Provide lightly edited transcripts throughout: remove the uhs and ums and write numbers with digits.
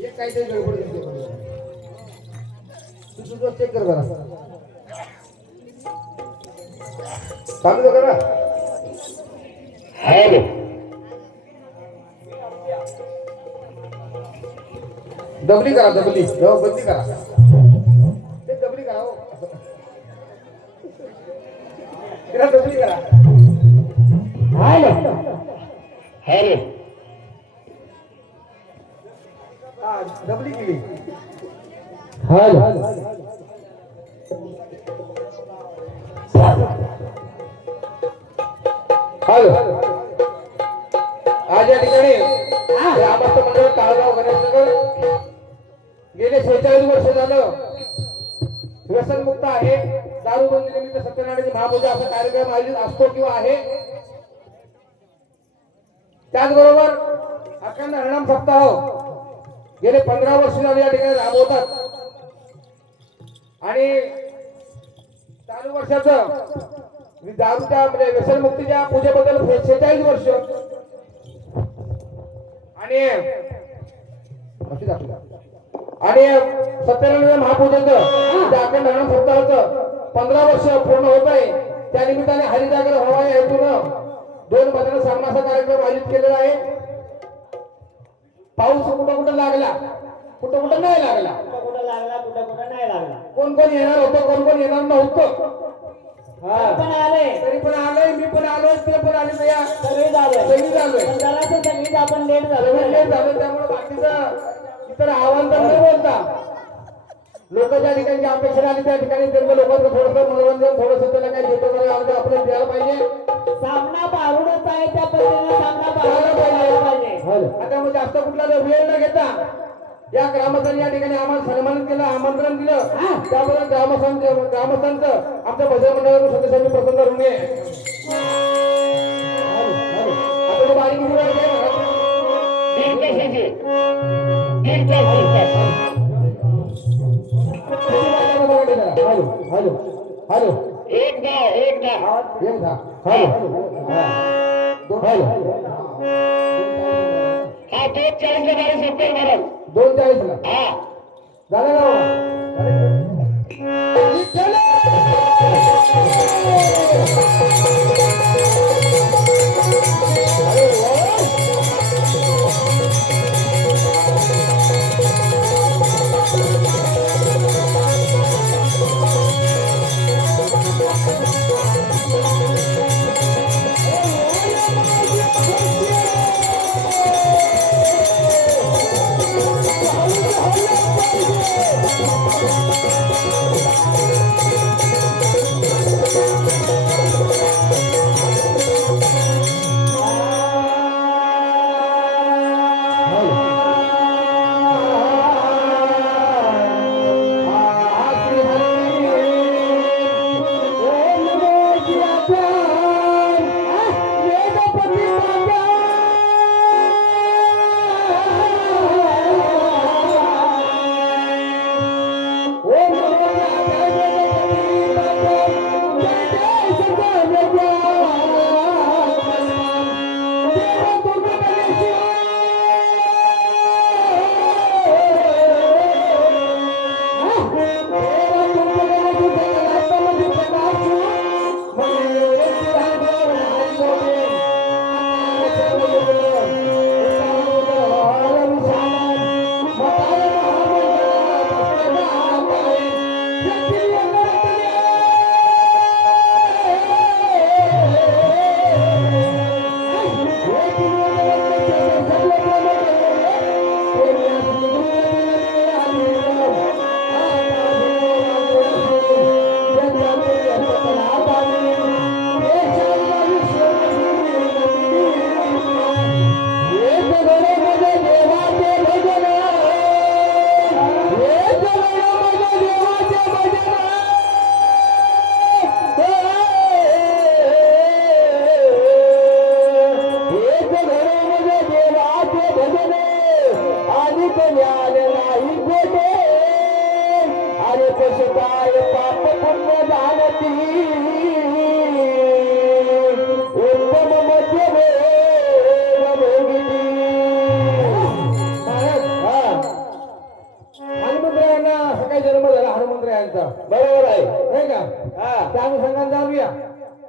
एक काहीतरी गडबड दिसते तू तुझं चेक कर जरा चालू करा हॅलो दबली करा दबली बंदी करा ते दबली करा हो तिला दबली करा हॅलो हॅलो हा दबली केली हॅलो हॅलो आज या ठिकाणी ग्रामस्थ मंडळ काळगाव गणेशनगर गेले 46 वर्ष झालं व्यसनमुक्त आहे. दारूबंदी निमित्त सत्यनारायणाची महापूजा असा कार्यक्रम आयोजित असतो किंवा आहे. त्याचबरोबर अखंड हरिनाम सप्ताह गेले 15 वर्ष झाले या ठिकाणी राबवतात आणि चालू वर्षाचं दारूच्या म्हणजे व्यसनमुक्तीच्या पूजेबद्दल 46 वर्ष आणि सत्यनारायण महापूजेचं अखंड हरिनाम सप्ताहाचं 15 वर्ष पूर्ण होत आहे. त्या निमित्ताने हरिजागर व्हावा या हेतून 2 भजन सामनाचा कार्यक्रम आयोजित केलेला आहे. पाऊस कुठं कुठं लागला कुठं कुठं नाही लागला कुठं लागला कुठं नाही लागला. कोण कोण येणार होतं कोण कोण येणार नव्हतं पण आले तरी पण आलोय मी पण आलोय ते पण आले या सगळी झालं सगळी झालोय पण त्याला ते सगळीच आपण लेट झालो लेट झालं त्यामुळे बाकीचं इतर आव्हान तर न बोलता लोक ज्या ठिकाणी अपेक्षा आली त्या ठिकाणी त्यांचं लोकांचं थोडंसं मनोरंजन थोडंसं त्याला काही देतो वगैरे आपल्याला द्यायला पाहिजे. सामना पारूनच आहे त्या पद्धतीने सामना पाहिजे. आता मग जास्त कुठला वेळ न घेता या ग्रामस्थांनी या ठिकाणी आम्हाला सन्मानित केलं आमंत्रण दिलं त्याबद्दल ग्रामस्थांचं आमच्या भजन मंडळाच्या सदस्यांनी प्रसन्न ऋणी आहे. आता बारीक हॅलो हॅलो हॅलो एक गाव हॅलो हा 240 गाडी सत्तर महाराज 240 ला हा झालं ना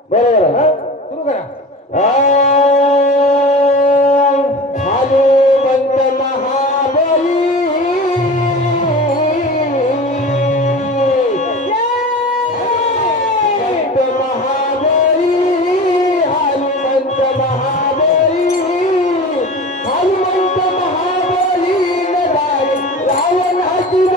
बरोबर आहे. हा? सुरू करा. हनुमंत महाबली संत महाबली हनुमंत महाबली हनुमंत महाबली नदाई रावणाची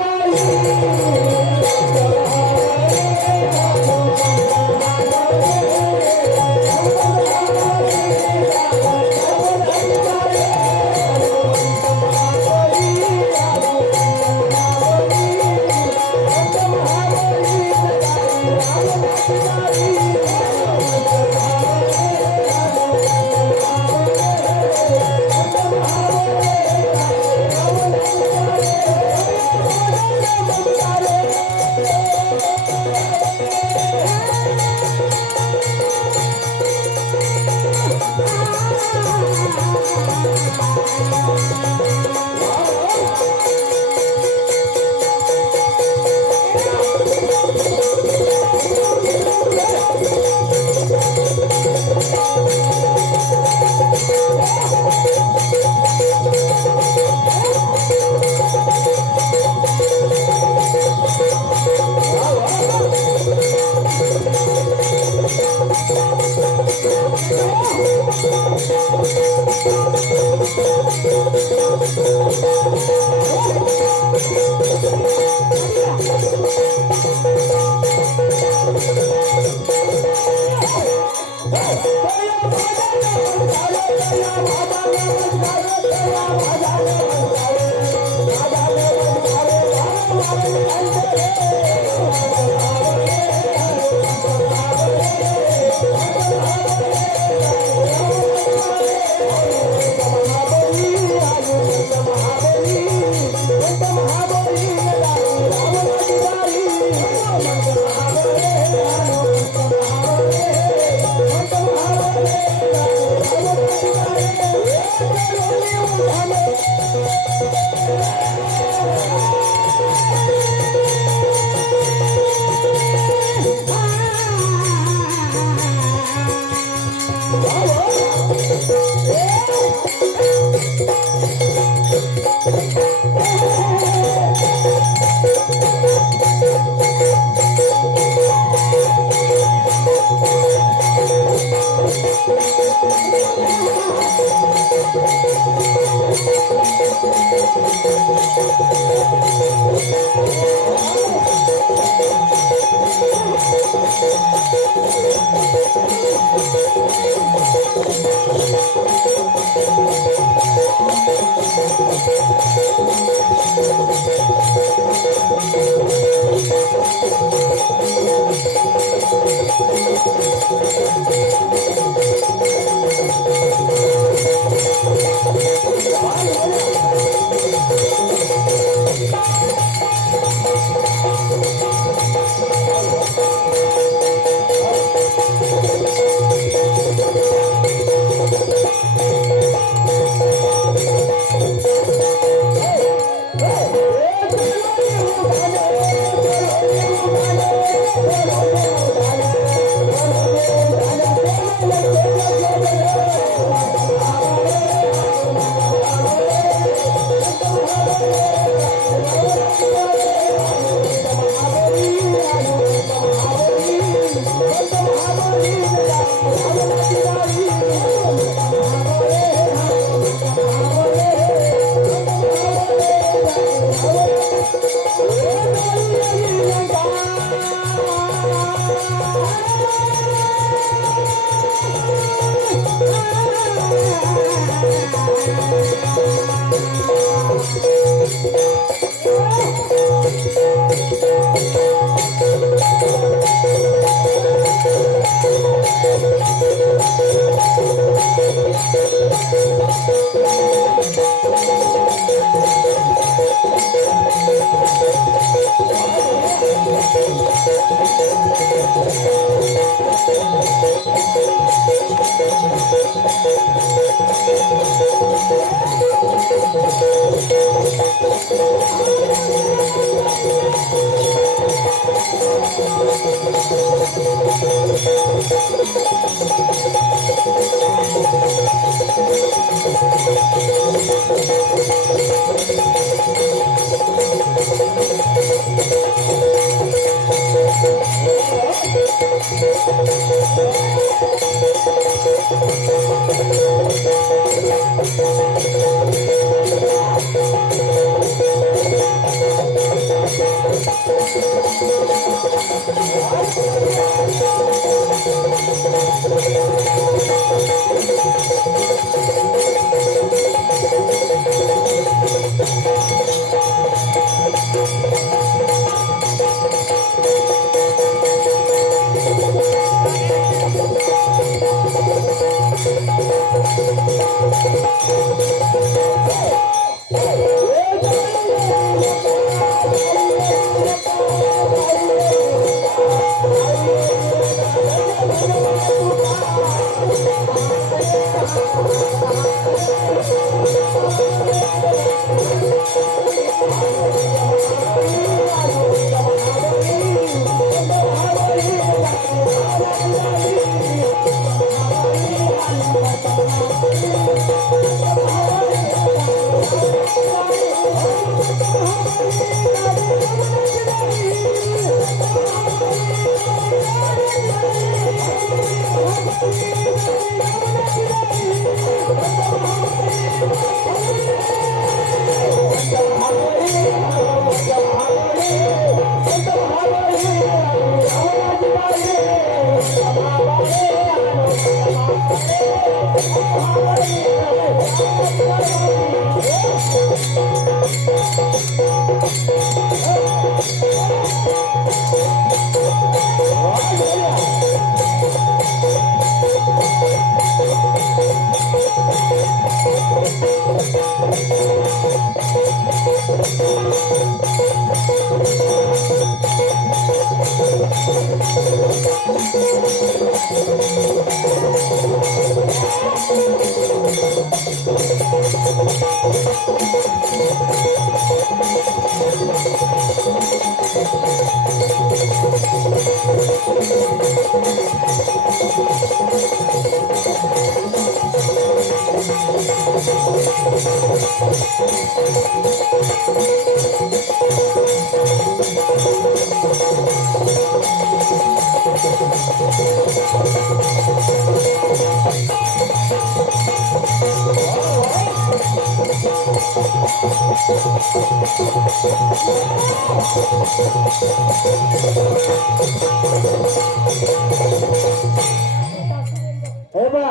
हे बा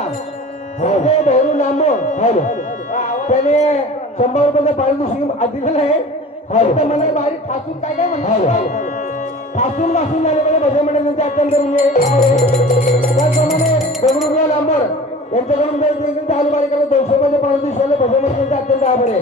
हे भरून लांबून त्याने 100 रुपयाचं पारितोषिक दिलेलं आहे. तर मला बारीक ठासून काय काय म्हणतात ठासून वाचून झाले म्हणजे भजन मंडळाचे अत्यंत त्याचप्रमाणे दगडूराव लांबर यांच्याकडून देखील चालू बारीकाला 200 रुपयाचे पारितोषिक भजन मंडळाचे अत्यंत आभार आहे.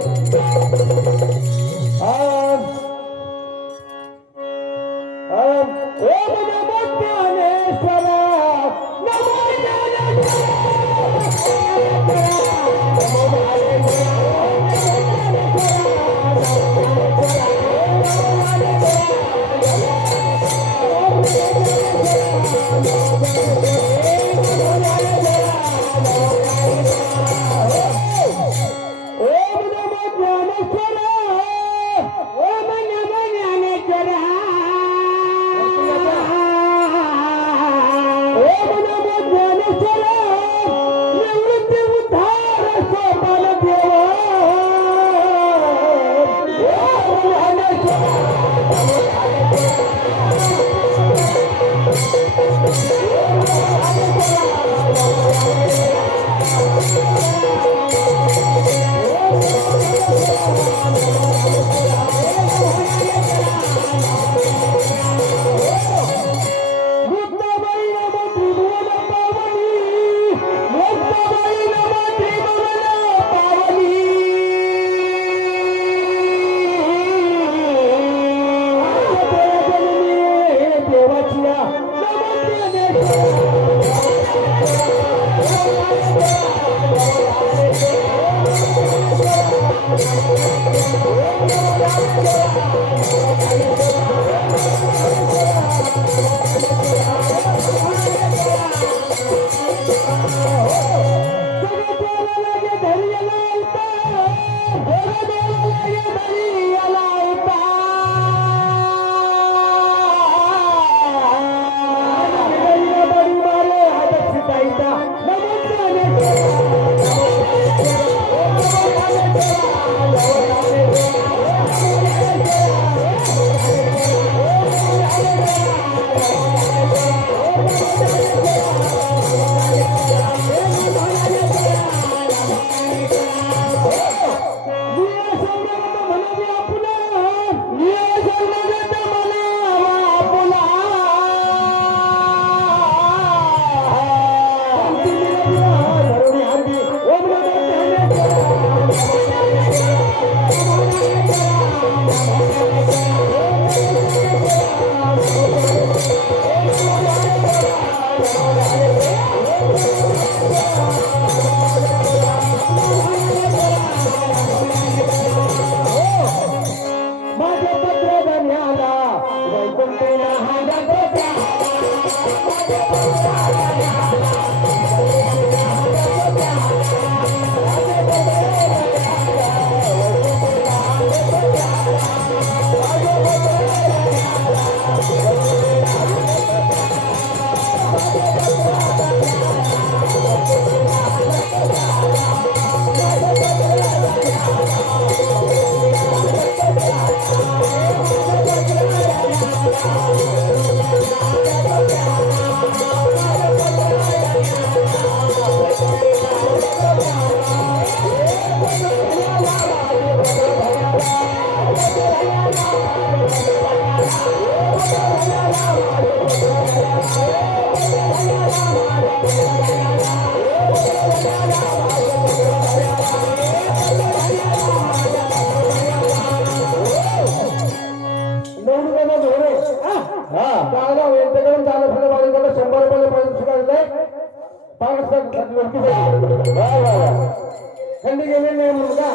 थंडी गेली नाही म्हणून का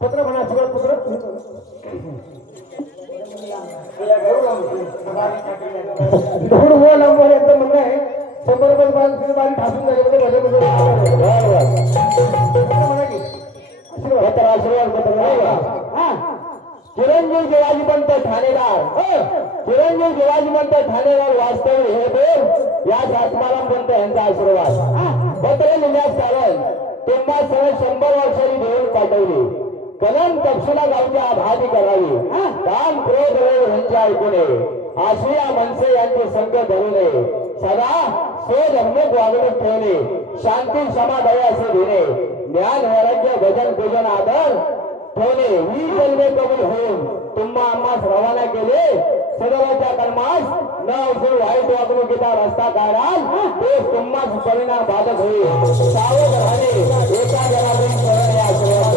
पत्र म्हणा सगळं पत्र धूळ हो नंबर एकदम म्हणणं आहे 100 रुपये बारी ठासून झाले म्हणजे आशीर्वाद चिरंजीव देवाजी म्हणतो ठाणेदार चिरंजीव देवाजी म्हणतो ठाणेदार वास्तव हे देव या आत्माला म्हणतो यांचा आशीर्वाद पत्र लिहिण्यास कारण तेव्हा सगळं 100 वर्षांनी देऊन पाठवली कलम तपशिला गावच्या आभारी करावी काम क्रोध यांच्या ऐकूने आशिया मनसे यांचे संघ धरू नये सदा स्वधर्मिक वागणूक ठेवणे शांती क्षमादय असे घेणे ज्ञान वैराग्य भजन पूजन आदर ठेवणे ही जन्मे कबूल होऊन तुम्हा आम्हास रवाना केले सदराच्या कर्मास न अवसून वाईट वागणुकीचा रस्ता काढाल तोच तुम्हास परिणाम बाधक होईल सावध राहणे एका जनावरील शरण या आशीर्वाद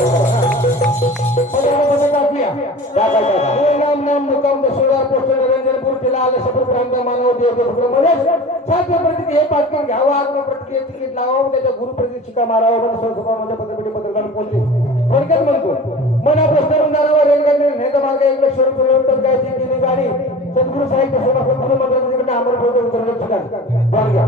नाम मुकाम दशोरा पोस्ट निरंजनपूर जिल्हा आले शपथ प्रांत मानव देव साध्य प्रतिक्रिया हे पाठवून घ्यावं आत्मप्रतिक्रिया तिकीट लावावं त्याच्या गुरु प्रतिष्ठिका मारावं म्हणजे पत्रपेटी पत्रकार पोहोचले थोडक्यात म्हणतो मना पोस्ट बंधारावर रेल्वे नेता मार्ग 1 लाख रुपये गायची केली गाडी सद्गुरु साहित्य सेवा सद्गुरु मंडळाकडे आम्हाला बोलतो उतरलं ठिकाण बघ घ्या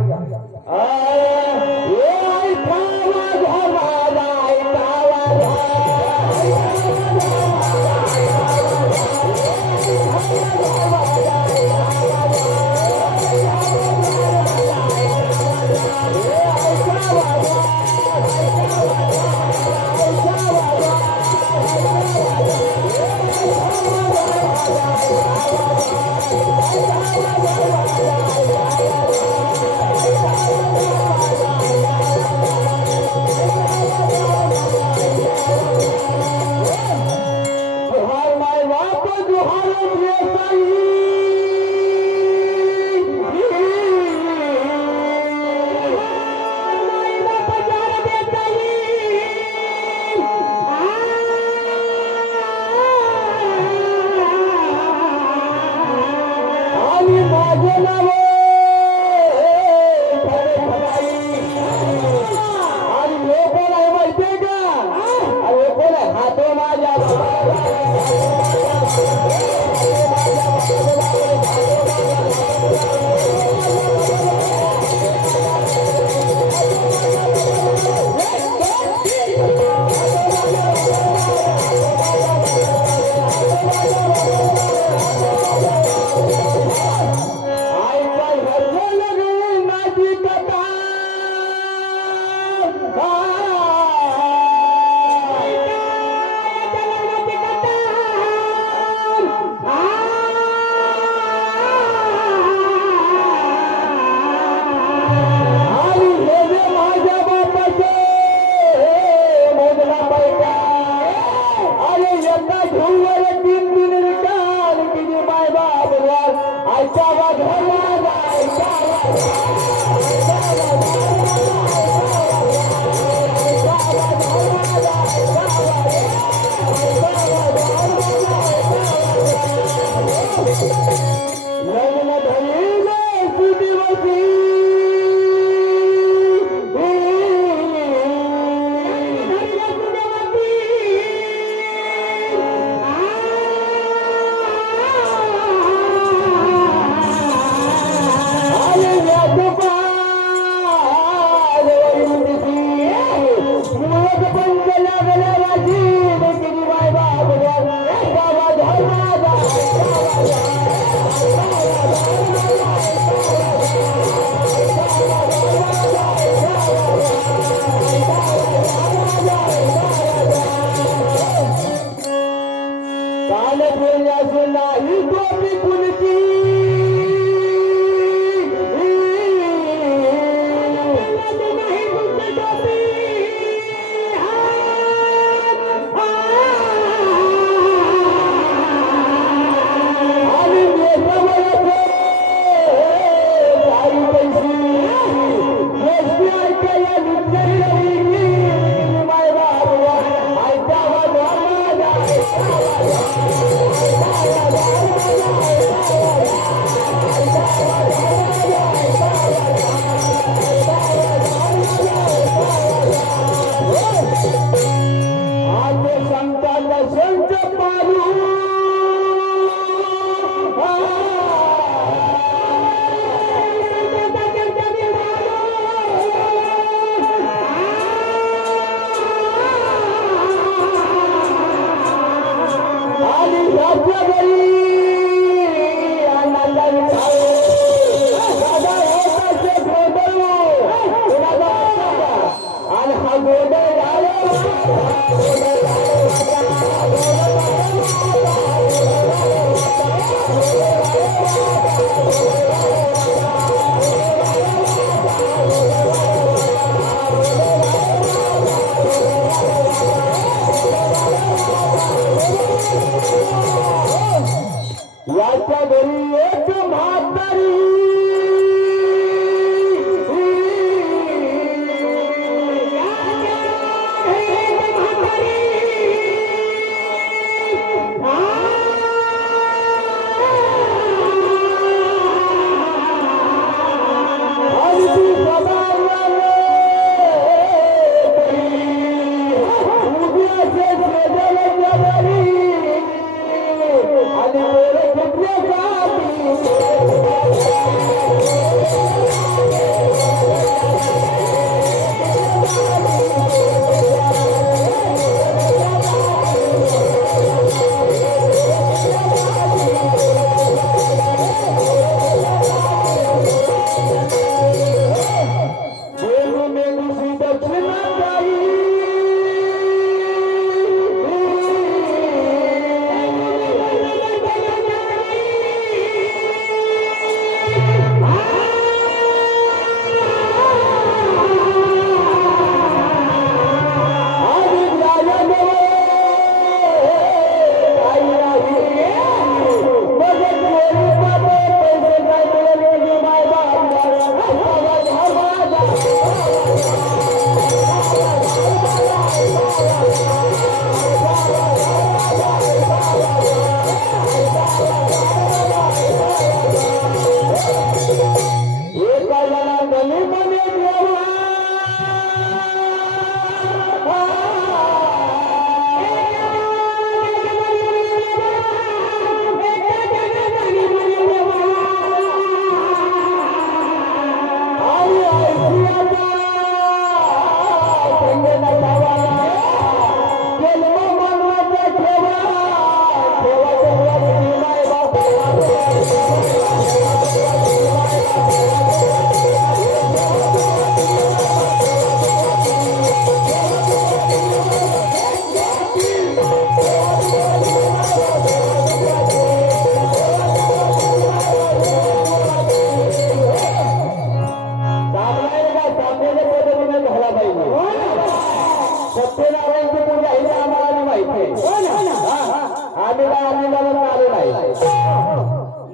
आईचा वाघ लग्न धरीले सुदिवसी नाही गोपी कुलती याच्या घरी एक म्हातारी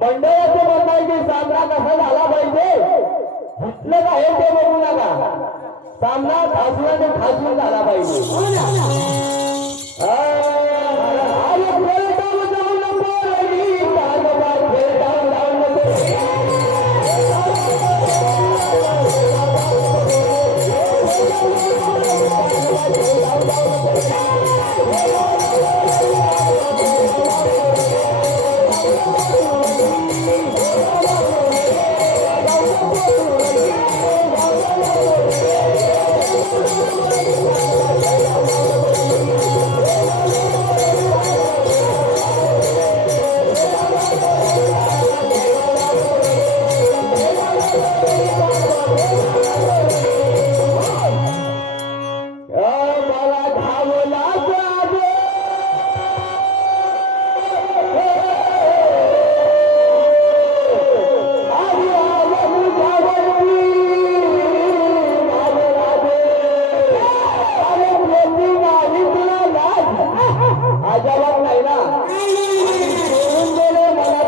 मंडळाचे म्हणणं आहे की सामना कसा झाला पाहिजे कुठलं काय ते बघू नका सामना ठासून ठासून झाला पाहिजे अरे खेळताना जाऊ नको रे, तालुका खेळताना जाऊ नको. मला धावला जावे अजाबात नाही ना सोडून गेले मला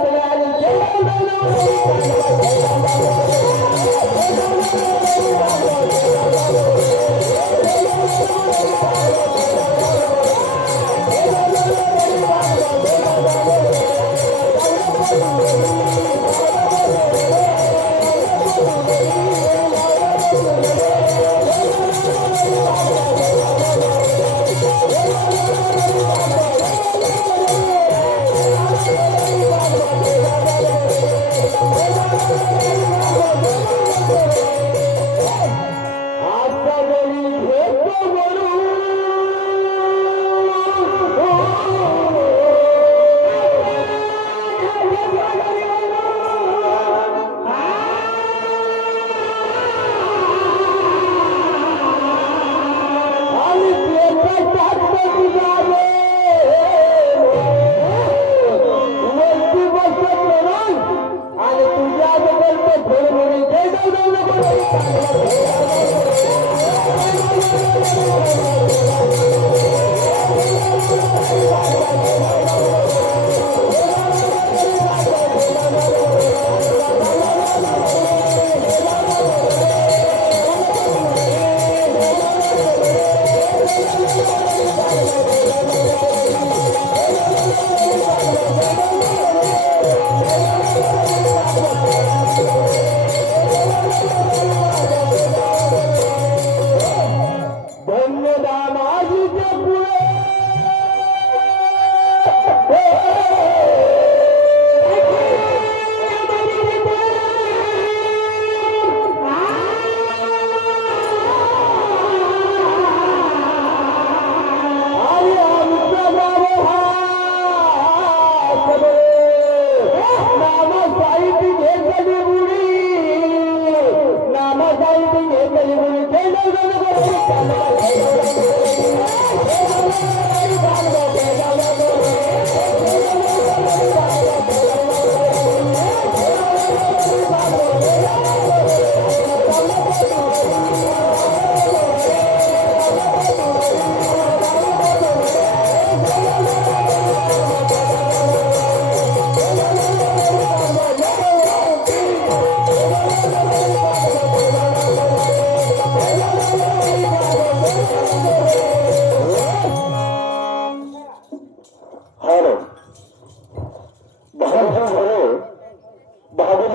आणि तुझ्या बद्दल ते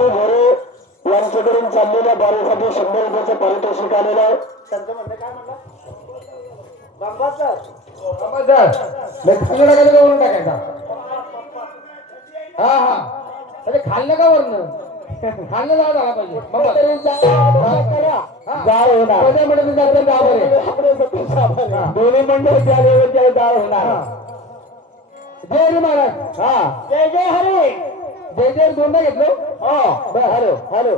थोडं यांच्याकडून चाललेल्या बारीसाठी 100 रुपयाचं पारितोषिक आलेलं आहे. त्यांचं म्हणणं काय म्हणलं वरून टाकायचा. हा हा अरे खाल्लं का वरण खाल्लं जावं झाला पाहिजे दोन्ही मंडळ त्या लेवलच्या जाळ होणार. जय हरी महाराज. हा जय जय हरी. जय जय दोनदा घेतलं. हॅलो हॅलो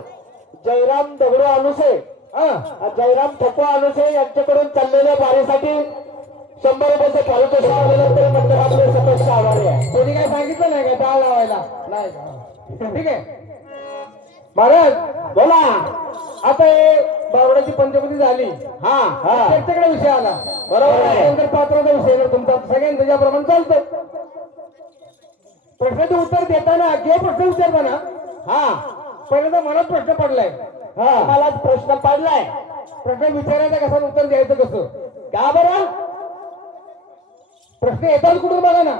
जयराम दगडू अनुसे जयराम ठोको अनुसे यांच्याकडून चाललेल्या बारीसाठी 100 रुपयाचं पारितोषिक आल्यानंतर मंडळ आपले सदस्य आभारी आहे. कोणी काय सांगितलं नाही का डाळ लावायला नाही का? ठीक आहे महाराज बोला. आता हे बावड्याची पंचपती झाली. हा प्रत्येकडे विषय आला बरोबर आहे. पात्राचा विषय तुमचा सगळ्यांचं ज्याप्रमाणे चालतं प्रश्नाचं उत्तर देताना किंवा प्रश्न विचारताना हा पहिल्यांदा मलाच प्रश्न पडलाय. हा मलाच प्रश्न पडलाय. प्रश्न विचारायचा कसा उत्तर द्यायचं कसं? का बरं? प्रश्न येतात कुठून बघा ना.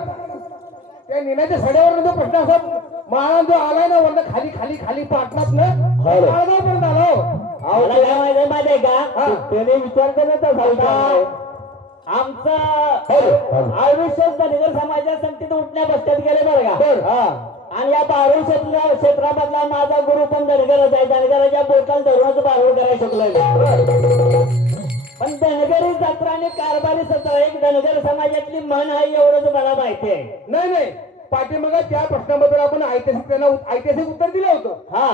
त्या निनाच्या सड्यावर जो प्रश्न असा माळा जो आलाय ना वरनं खाली खाली खाली पाटणात ना पर्यंत आला हो. मला काय माहिती आहे हा. का? त्याने विचार करत आमचं आयुष्य धनगर समाजाच्या संगतीत उठण्या बसत्यात गेले बरं बर. का? आणि या बारूळ क्षेत्रामधला माझा गुरु पण धनगरच आहे. धनगराच्या बोटाला धरूनच बारूळ करायला शिकलोय. पण धनगरी जत्रा आणि कारभारी सत्रा एक धनगर समाजातली म्हण आहे एवढंच मला माहिती आहे. नाही नाही पाठीमाग त्या प्रश्नाबद्दल आपण ऐतिहासिक ऐतिहासिक उत्तर दिलं होतं. हा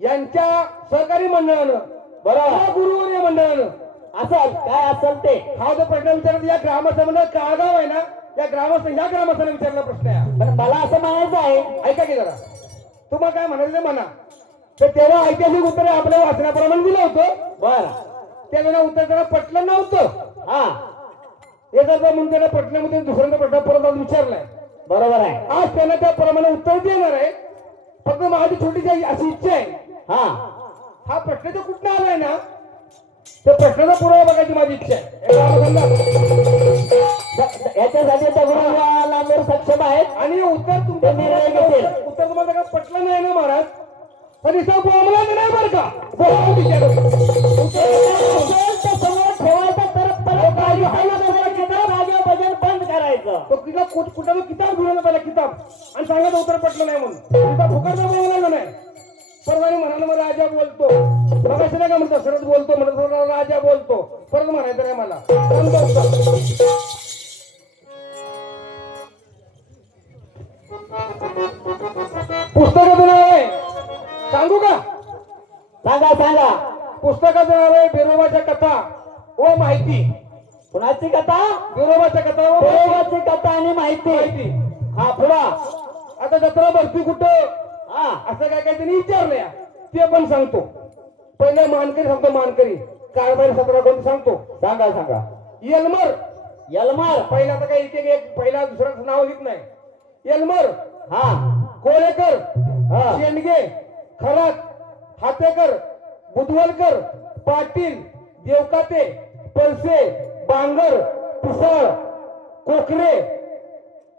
यांच्या सहकारी मंडळानं बरोबर. गुरुवर्य मंडळानं असल काय असेल ते. हा जो प्रश्न विचारला या ग्रामस्थांना काळगाव आहे ना या ग्रामस्थांना विचारला प्रश्न आहे. पण मला असं म्हणायचं आहे, ऐका की जरा तुम्हाला काय म्हणायचं म्हणा. तर तेव्हा ऐतिहासिक उत्तर आपल्या वाचण्याप्रमाणे दिलं होतं. बर त्यावेळेला उत्तर त्यांना पटलं नव्हतं. हा हे जर म्हणून त्यांना पटल्यामध्ये दुसऱ्यांदा प्रश्न परत आज विचारलाय. बरोबर आहे. आज त्यांना त्याप्रमाणे उत्तर देणार आहे. फक्त माझी छोटीशी अशी इच्छा आहे. हा हा प्रश्न जो कुठं आलाय ना त्या प्रश्नाचा पुरावा बघायची माझी इच्छा आहे. याच्यासाठी दगडू लांबवर सक्षम आहेत आणि उत्तर ते निर्णय घेतील. उत्तर तुम्हाला काय पटलं नाही ना महाराज पण इथं बोंबला नाही बरं का. बोंबला विचारलं. समोर ठेवायचा तर परत राजा भजन बंद करायचं. तो किताब कुठं किताब घेऊन पहिला किताब आणि सांगायचं उत्तर पटलं नाही म्हणून तिथं फुकटचा बोलला नाही. परवानी म्हणाला मग राजा बोलतो बघायचं नाही का म्हणतो सरळ बोलतो म्हणतो राजा बोलतो परत म्हणायचं नाही मला. पुस्तकाचं नाव आहे सांगू का? सांगा सांगा. पुस्तकाचं नाव आहे बिरोबाच्या कथा व माहिती. कुणाची कथा? बिरोबाच्या कथा व देवाची कथा आणि माहिती. माहिती. हा पुढा. आता जत्रा भरती कुठं हा असं काय काय त्यांनी विचारलंय ते पण सांगतो. पहिलं मानकरी सांगतो. मानकरी कारभारी सतरा कोणती सांगतो. सांगा सांगा. यलमर यलमार. पहिला तर काही एक पहिला दुसऱ्याचं नाव घेत नाही. यलमर हा कोळेकर हा शेंडगे खरात हातेकर बुधवलकर पाटील देवकाते पळसे बांगर पिसाळ कोकरे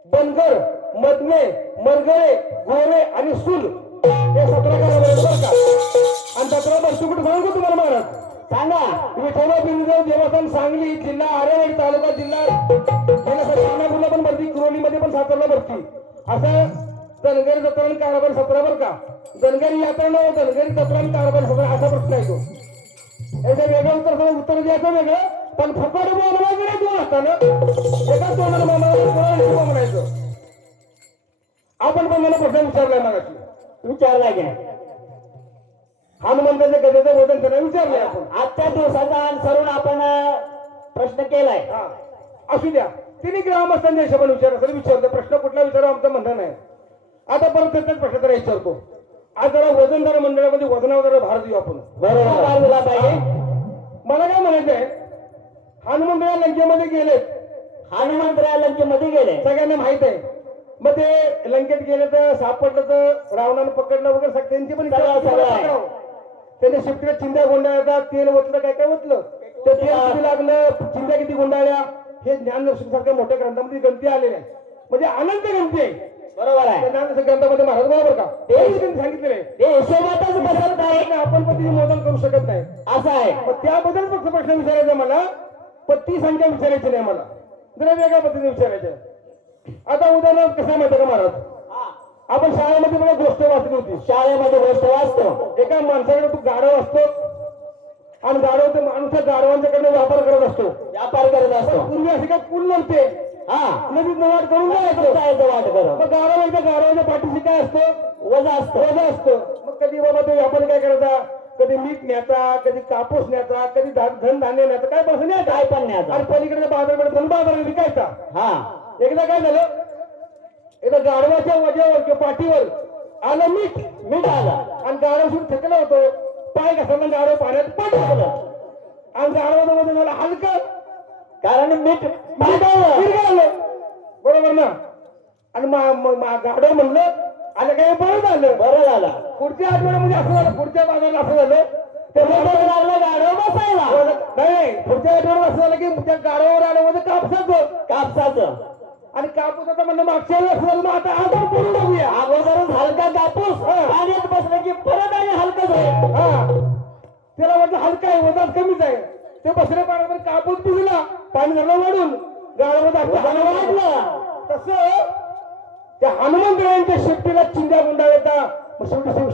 बनगर मदने मरगळे गोरे आणि सुल हे 17 कारभारी बरं का. आणि 17 भरती कुठे सांगू तुम्हाला महाराज सांगा. विठोबा बिंदू देवस्थान सांगली जिल्हा आरेवाडी तालुका जिल्हा पण भरती कुरोलीमध्ये पण सातारला भरती असं धनगरी जत्रा आणि कारभार 17 बरं का. धनगरी यात्रा न धनगरी जत्रा आणि कारभार 17 असा प्रश्न आहे तो. याचं वेगळं उत्तर द्यायचं वेगळं पण फुकट बोलवायचं नाही दोन असताना एकाच तोंडाला म्हणायचं. आपण पण मला प्रश्न विचारलाय मागाशी विचारला घ्या. हनुमंताच्या गजेचं वजन त्यांना विचारलंय आपण. आजच्या दिवसाचा अनुसरून आपण प्रश्न केलाय. हा असू द्या तिने ग्रामस्थांच्या हिशोबाने विचारतो. प्रश्न कुठला विचारा आमचं म्हणणं नाही. आता परत प्रत्येक प्रश्न जरा विचारतो. आज जरा वजनदार मंडळामध्ये वजनावर जरा भार देऊ आपण. बरोबर दिला पाहिजे. मला काय म्हणायचंय हनुमंतराव लंकेमध्ये गेलेत. हनुमंतराव लंकेमध्ये गेले सगळ्यांना माहित आहे. मग ते लंकेत गेले तर सापडलं तर रावणानं पकडलं वगैरे त्यांची पण त्याने शिफ्टीला चिंध्या गोंडाळ्याचा तेल ओतलं काय काय ओतलं ते तेल किती लागलं चिंध्या किती गोंडाळ्या हे ज्ञानदर्शन सारख्या मोठ्या ग्रंथामध्ये गणती आलेल्या आहे. म्हणजे अनंत गणती आहे. बरोबर आहे. ज्ञानदर्शन ग्रंथामध्ये महाराज बरोबर का ते त्यांनी सांगितलेलं आहे. ते हिशोबातच बसत नाही. आपण पण तिथे मोजन करू शकत नाही असं आहे. मग त्याबद्दल फक्त प्रश्न विचारायचा मला पण ती संख्या विचारायची नाही. मला जरा वेगळ्या पद्धतीने विचारायचं. आता उदाहरण कसं माहिती का महाराज आपण शाळेमध्ये बघा गोष्ट वाचली होती. शाळेमध्ये गोष्ट वाचतो. एका माणसाकडे तू गाढव असतो आणि गाढव ते माणूस गाढवांच्याकडे व्यापार करत असतो. व्यापार करत असतो. पूर्वी असे काय पूल नव्हते. हा नदीत वाट करून जायचं वाट करत. मग गाढवाच्या पाठीशी काय असतो वजा असतो. वजा असतो. मग कधी बाबा तो व्यापारी काय करायचा कधी मीठ न्यायचा कधी कापूस न्यायचा कधी धन धान्य न्यायचा काय बसून न्यायचा काय पण न्यायचा. आणि पलीकडे बाजारमध्ये धन बाजार विकायचा. हा एकदा काय झालं एकदा गाढवाच्या वजावर किंवा पाठीवर आलं मीठ मीठ आला आणि गाढव सुरू थकला होतो. पाय घासला गाढव पाण्यात पडलं आणि गाढवाचं वजन झालं हलकं कारण मीठ विरघळलं. बरोबर ना. आणि गाडो म्हणलं आणि काही बरं झालं. बरं झालं. पुढच्या आठवड्यामध्ये असं झालं, पुढच्या बाजारात असं झालं तेव्हा बरं लागलं गाडव बसायला. नाही, पुढच्या आठवड्यात असं झालं की त्या गाडोवर आल्यामध्ये कापसाचं कापसाचं आणि कापूस आता म्हणलं मागच्या वेळेस असं झालं, मग आता आपण करून बघूया. अगोदरच हलका कापूस पाण्यात बसलं की परत आणि हलकच होईल. हा, त्याला वाटलं हलका आहे, वजन कमीच आहे. ते बसऱ्या पाण्यामध्ये कापूस भिजला, पाणी झालं वाढून गाळामध्ये वाढलं. तसं त्या हनुमंतरायांच्या शेपटीला चिंध्या गुंडाळता. शेवटी असा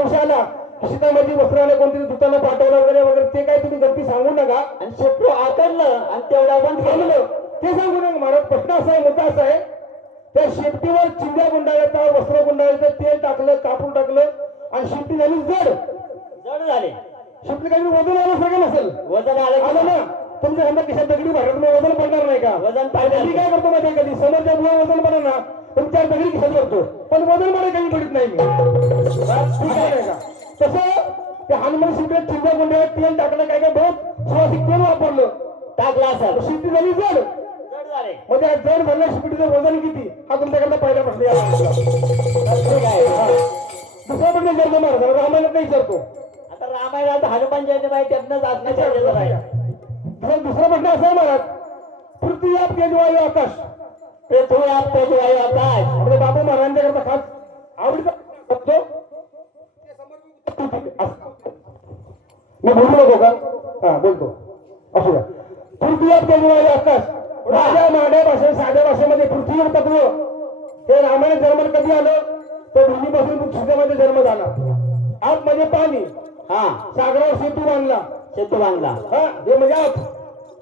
विषय आला सीतामाजी वस्त्राने कोणतरी दुताना पाठवलं वगैरे ते काय तुम्ही गलती सांगू नका. आणि शेपटू आकडलं आणि तेवढा बंद थांबलं ते सांगू नका. महाराज प्रश्न असा आहे, मुद्दा असा आहे, त्या शेपटीवर चिंध्या गुंडाळता, वस्त्र गुंडाळतं, तेल टाकलं, कापून टाकलं आणि शेपटी झाली जड. जड झाले. शेपटी काही वजन आलं सगळं नसेल. वजन आलं ना तुमच्या समजा खिशात दगडी भरत मग वजन पडणार नाही का? वजन पाहिजे. मी काय करतो माहिती कधी समोरच्या मुळे वजन पडे ना तुमच्या दगडी खिशात करतो, पण वजन मला काही पडत नाही मी. ठीक आहे का? तसं त्या हनुमान शिबीरात चिंता गुंड्या तेल टाकलं, काय काय बहुत सुवासिक तेल वापरलं, टाकला असेल. शिट्टी झाली जड. जड झाले. म्हणजे जड भरल्या शिपटीचं वजन किती हा तुमच्याकडनं पहिला प्रश्न यायला. ठीक आहे. दुसरा प्रश्न विचारतो महाराज, रामायणात नाही विचारतो. आता रामायणात हनुमान जयंती माहिती त्यातनंच असणं गरजेचं आहे. दुसरा प्रश्न असा आहे महाराज, पृथ्वी आप तेज वायू आकाश, पृथ्वी आप तेज वायू आकाश. आपले बाबू महाराजांच्याकरता खास आवडीचा बघतो. मी बोलू नको का? हा बोलतो, असू द्या. पृथ्वी आप तेज वायू आकाश, राजा माड्या भाषेत साध्या भाषेमध्ये पृथ्वी तत्व हे रामायण जन्माला कधी आलं तर भूमीपासून शिजामध्ये जन्म झाला. आप म्हणजे पाणी, हा, सागरावर सेतू बांधला. सेतू बांधला. हा, हे म्हणजे आप.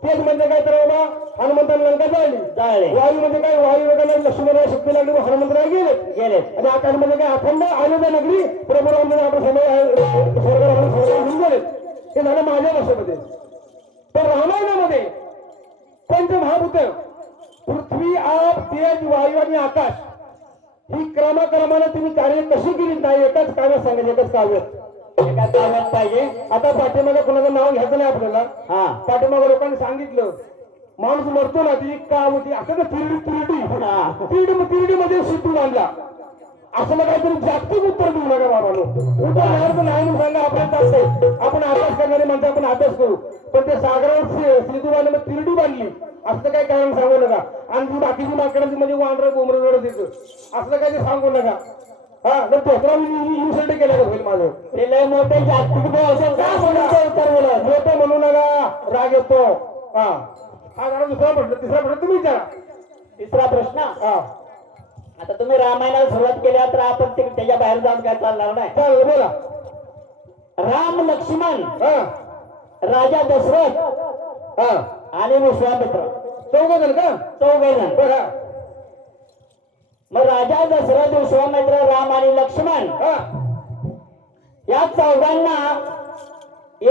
तेच म्हणजे काय तर बाबा हनुमंतांना लंका जाळली. जाळले. वायू म्हणजे काय? वायू वेगाने लक्ष्मणाला शक्ती लागली, हनुमंतराला गेले. गेले. आणि आकाश म्हणजे काय? अखंड आनंद नगरी प्रभू राम आपण स्वर्गाला गेले. हे झालं माझ्या भाषेमध्ये. तर रामायणामध्ये पंचमहाभूत पृथ्वी, आप, तेज, वायू आणि आकाश ही क्रमाक्रमाने तुम्ही कार्य कशी केली नाही एकाच काव्यात सांगायचं, एकाच काव्यात. एका कामात पाहिजे. आता पाठीमागे कोणाचं नाव घ्यायचं नाही आपल्याला. हा, पाठीमागे लोकांनी सांगितलं माणूस मरतो ना ती का होती असं तर तिरडी मध्ये सेतू बांधला. असं मग काहीतरी जागतिक उत्तर देऊ नका बाबांनो. उत्तर नाही म्हणून सांगा आपल्याला चालतंय. आपण अभ्यास करणारे माणसं आपण अभ्यास करू, पण ते सागरावर सेतू बांधलं तिरडी बांधली असं काही कारण सांगू नका. आणि ती बाकीची माकडांची म्हणजे वांढरं बोमरं रडत येतं असलं काही सांगू नका. हा, तर पोत्रा इन्सल्ट केलं होईल माझं. ते लय मोठे जागतिक उत्तर बोला मोठं म्हणू नका, राग येतो. हा, हा जरा दुसरा प्रश्न. तिसरा प्रश्न तुम्ही विचारा. तिसरा प्रश्न. हा, आता तुम्ही रामायणाला सुरुवात केली तर आपण त्याच्या बाहेर जाऊन काय चालणार नाही. चालेल बोला. राम, लक्ष्मण, हा, राजा दशरथ हा, आणि विश्वामित्र चौघजण का? चौघजण. बघा. मग राजा दशरथ, विश्वामित्र, राम आणि लक्ष्मण हा, या चौघांना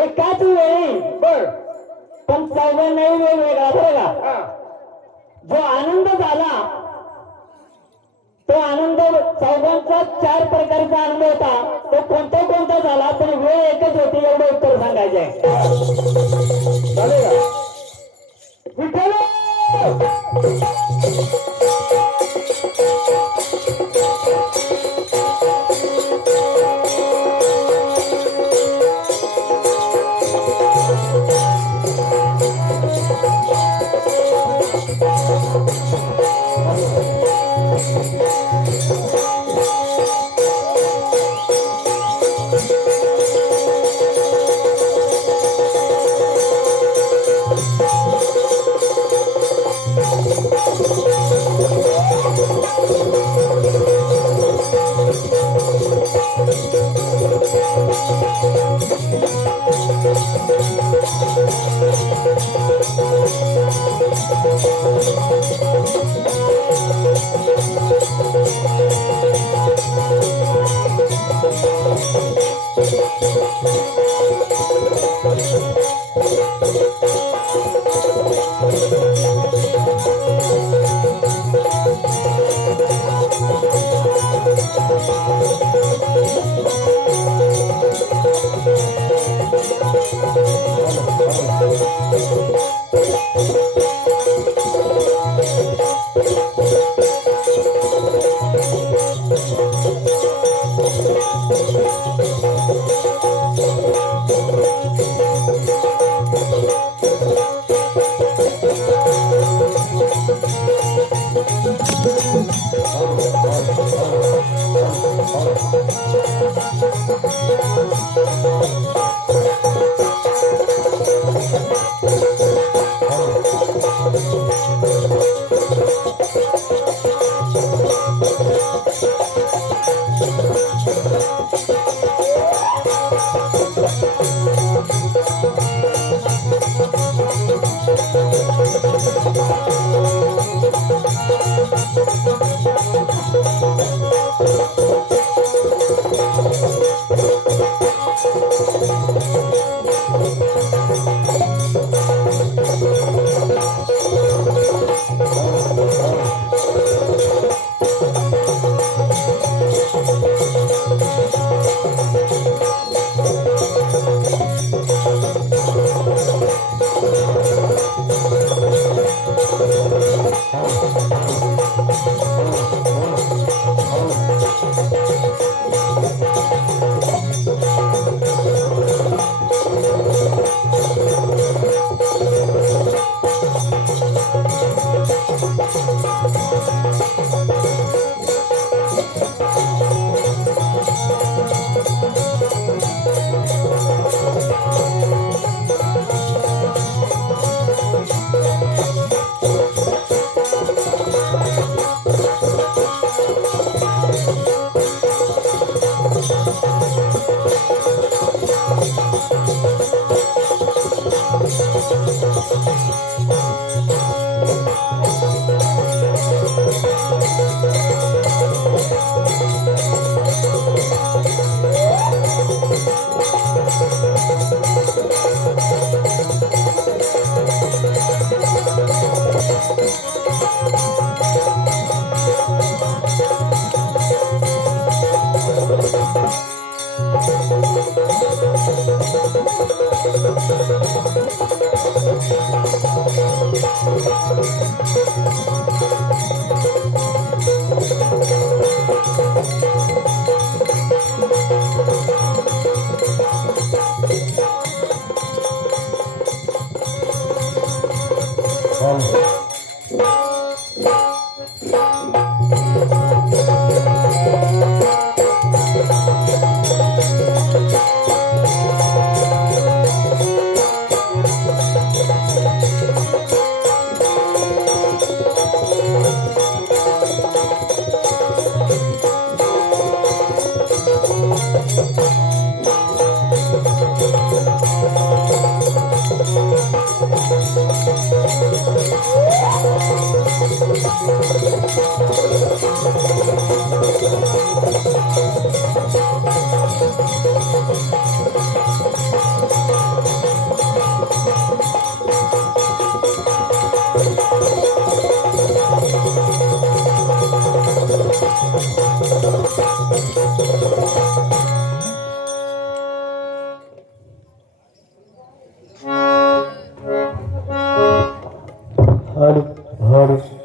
एकाच वेळी बर. पण चौघांनाही वेगवेगळा बघा हा, जो आनंद झाला तो आनंद चौघांचा 4 प्रकारचा आनंद होता. तो कोणता कोणता झाला पण वेळ एकच होती एवढं उत्तर सांगायचं आहे. चालेल का? विठ्ठल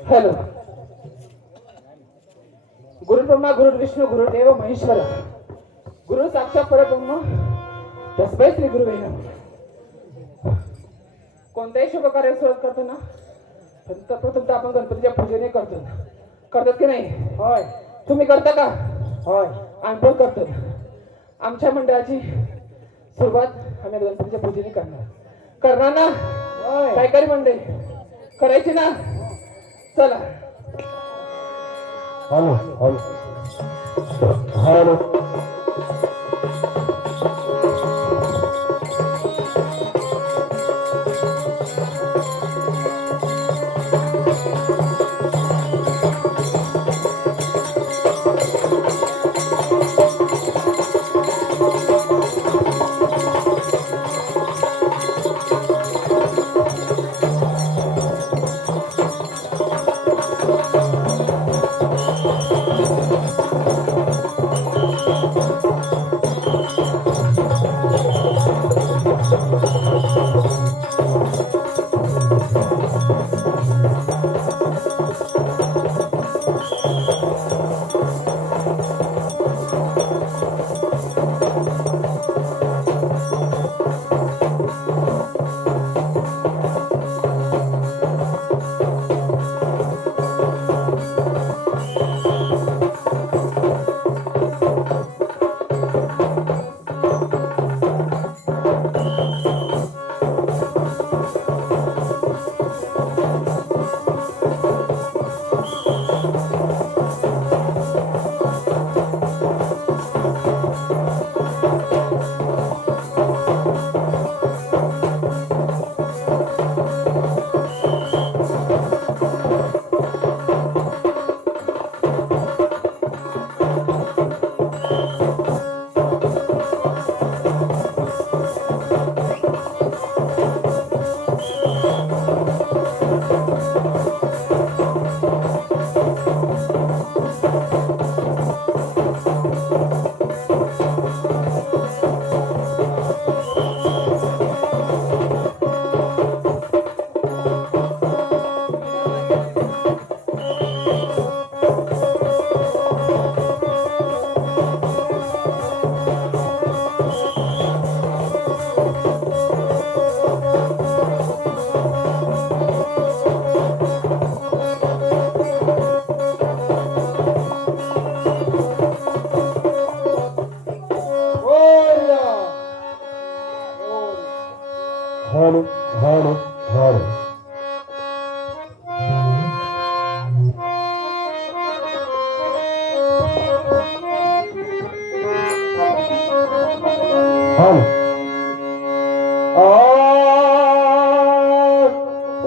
हॅलो. गुरु ब्रह्मा गुरु विष्णू गुरु देव महेश्वर गुरु साक्षात परब्रह्म तस्मै श्री गुरु कोणत्याही शुभ कार्य सुरुवात करताना प्रथम आपण गणपतीच्या पूजेने करतात की नाही? होय. तुम्ही करता का? होय. आम्ही पण करतो. आमच्या मंडळाची सुरुवात आम्ही गणपतीच्या पूजेने करणार ना? होय. काय करी मंडळी करायची ना? चला. Hello hello hello.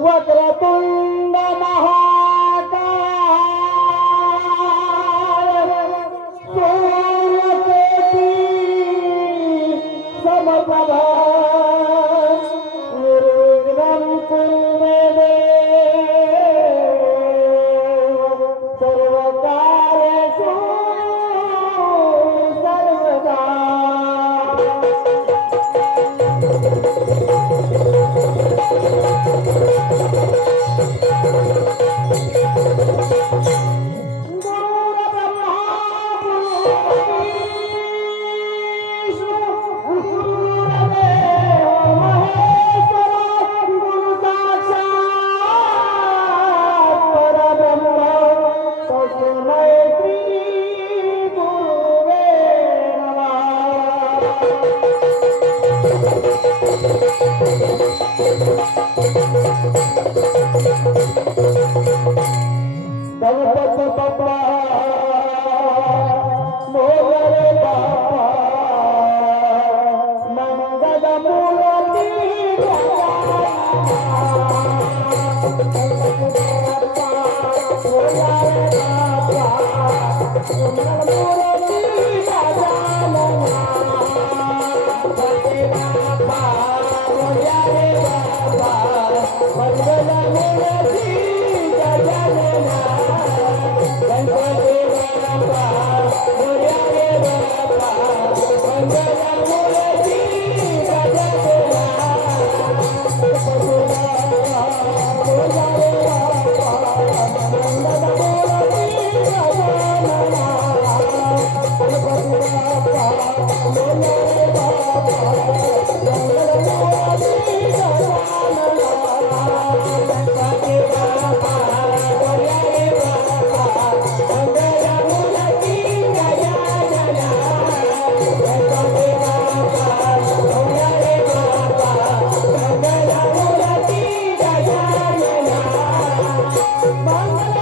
वक्रतुंड महाकाय सूर्यकोटी समप्रभा निर्विघ्नं कुरु मे देव सर्वकार्येषु सर्वदा. मंगल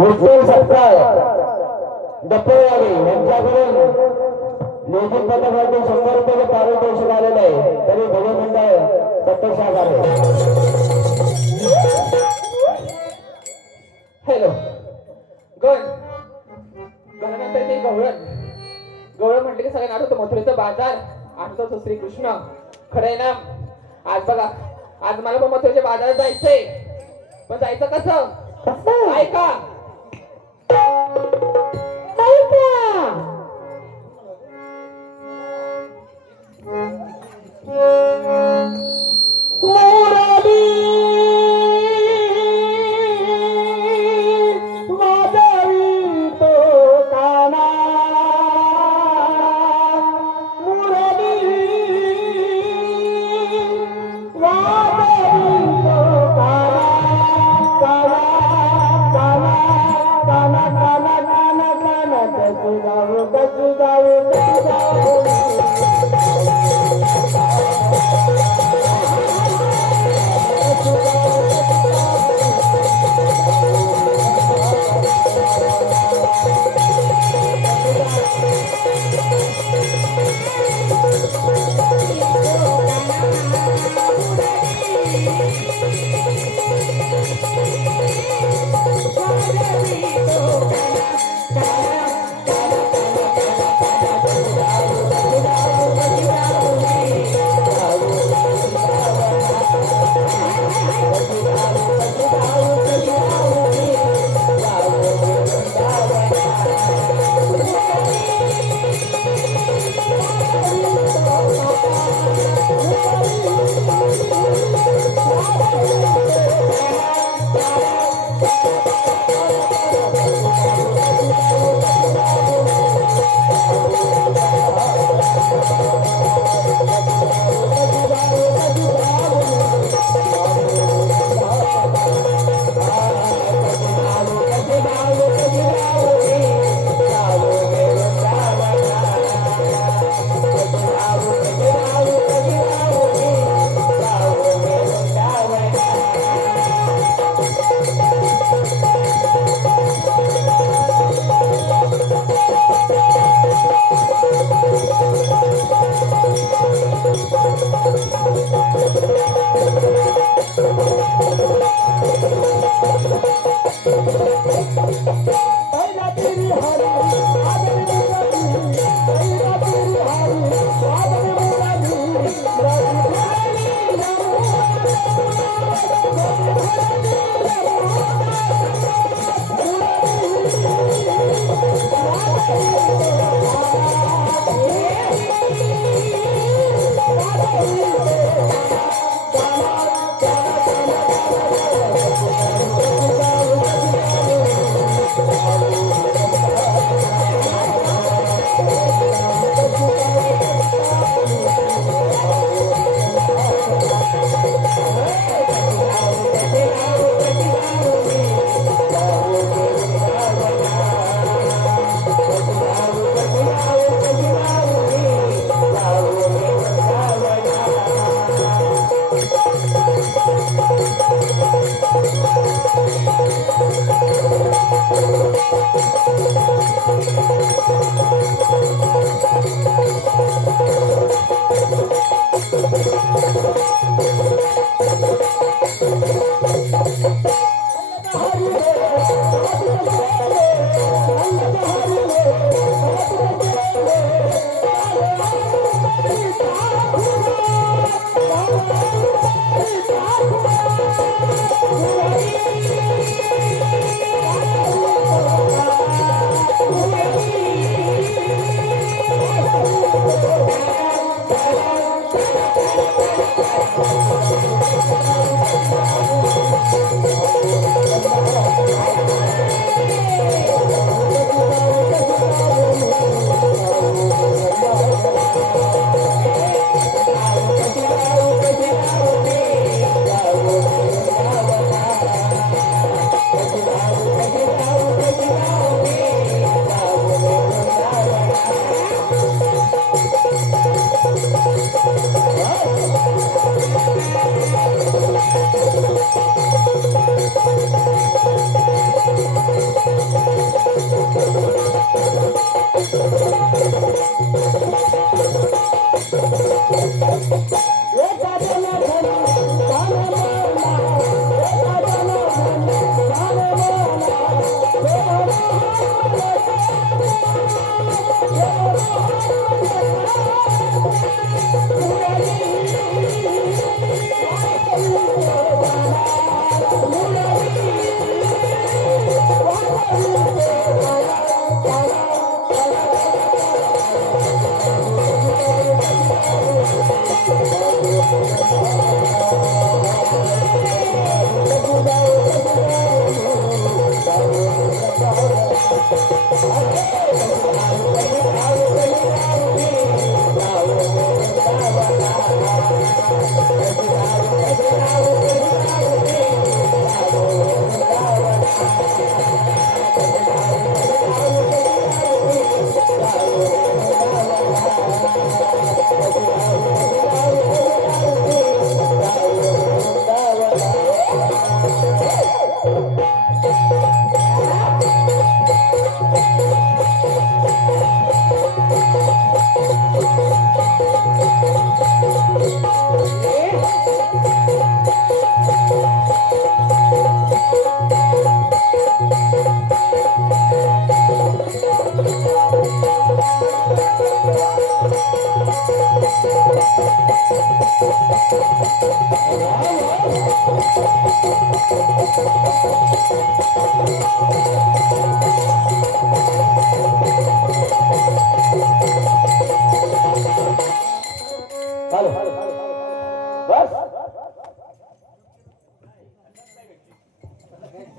विठ्ठल सपकाळ दप्पळवाडी यांच्याकडून नियोजित पथकासाठी 100 रुपयाचे पारितोषिक आलेलं आहे. तरी भजन मंडळ प्रत्यक्षात आहे. हॅलो गण गणानंतर ते गवळण गवळण म्हटलं की सगळ्यांना आठवतं मथुरेचा बाजार, आठवतो श्रीकृष्ण. खरंय ना. आज बघा, आज मला पण मथुरेच्या बाजारात जायचंय. पण जायचं कसं ऐका.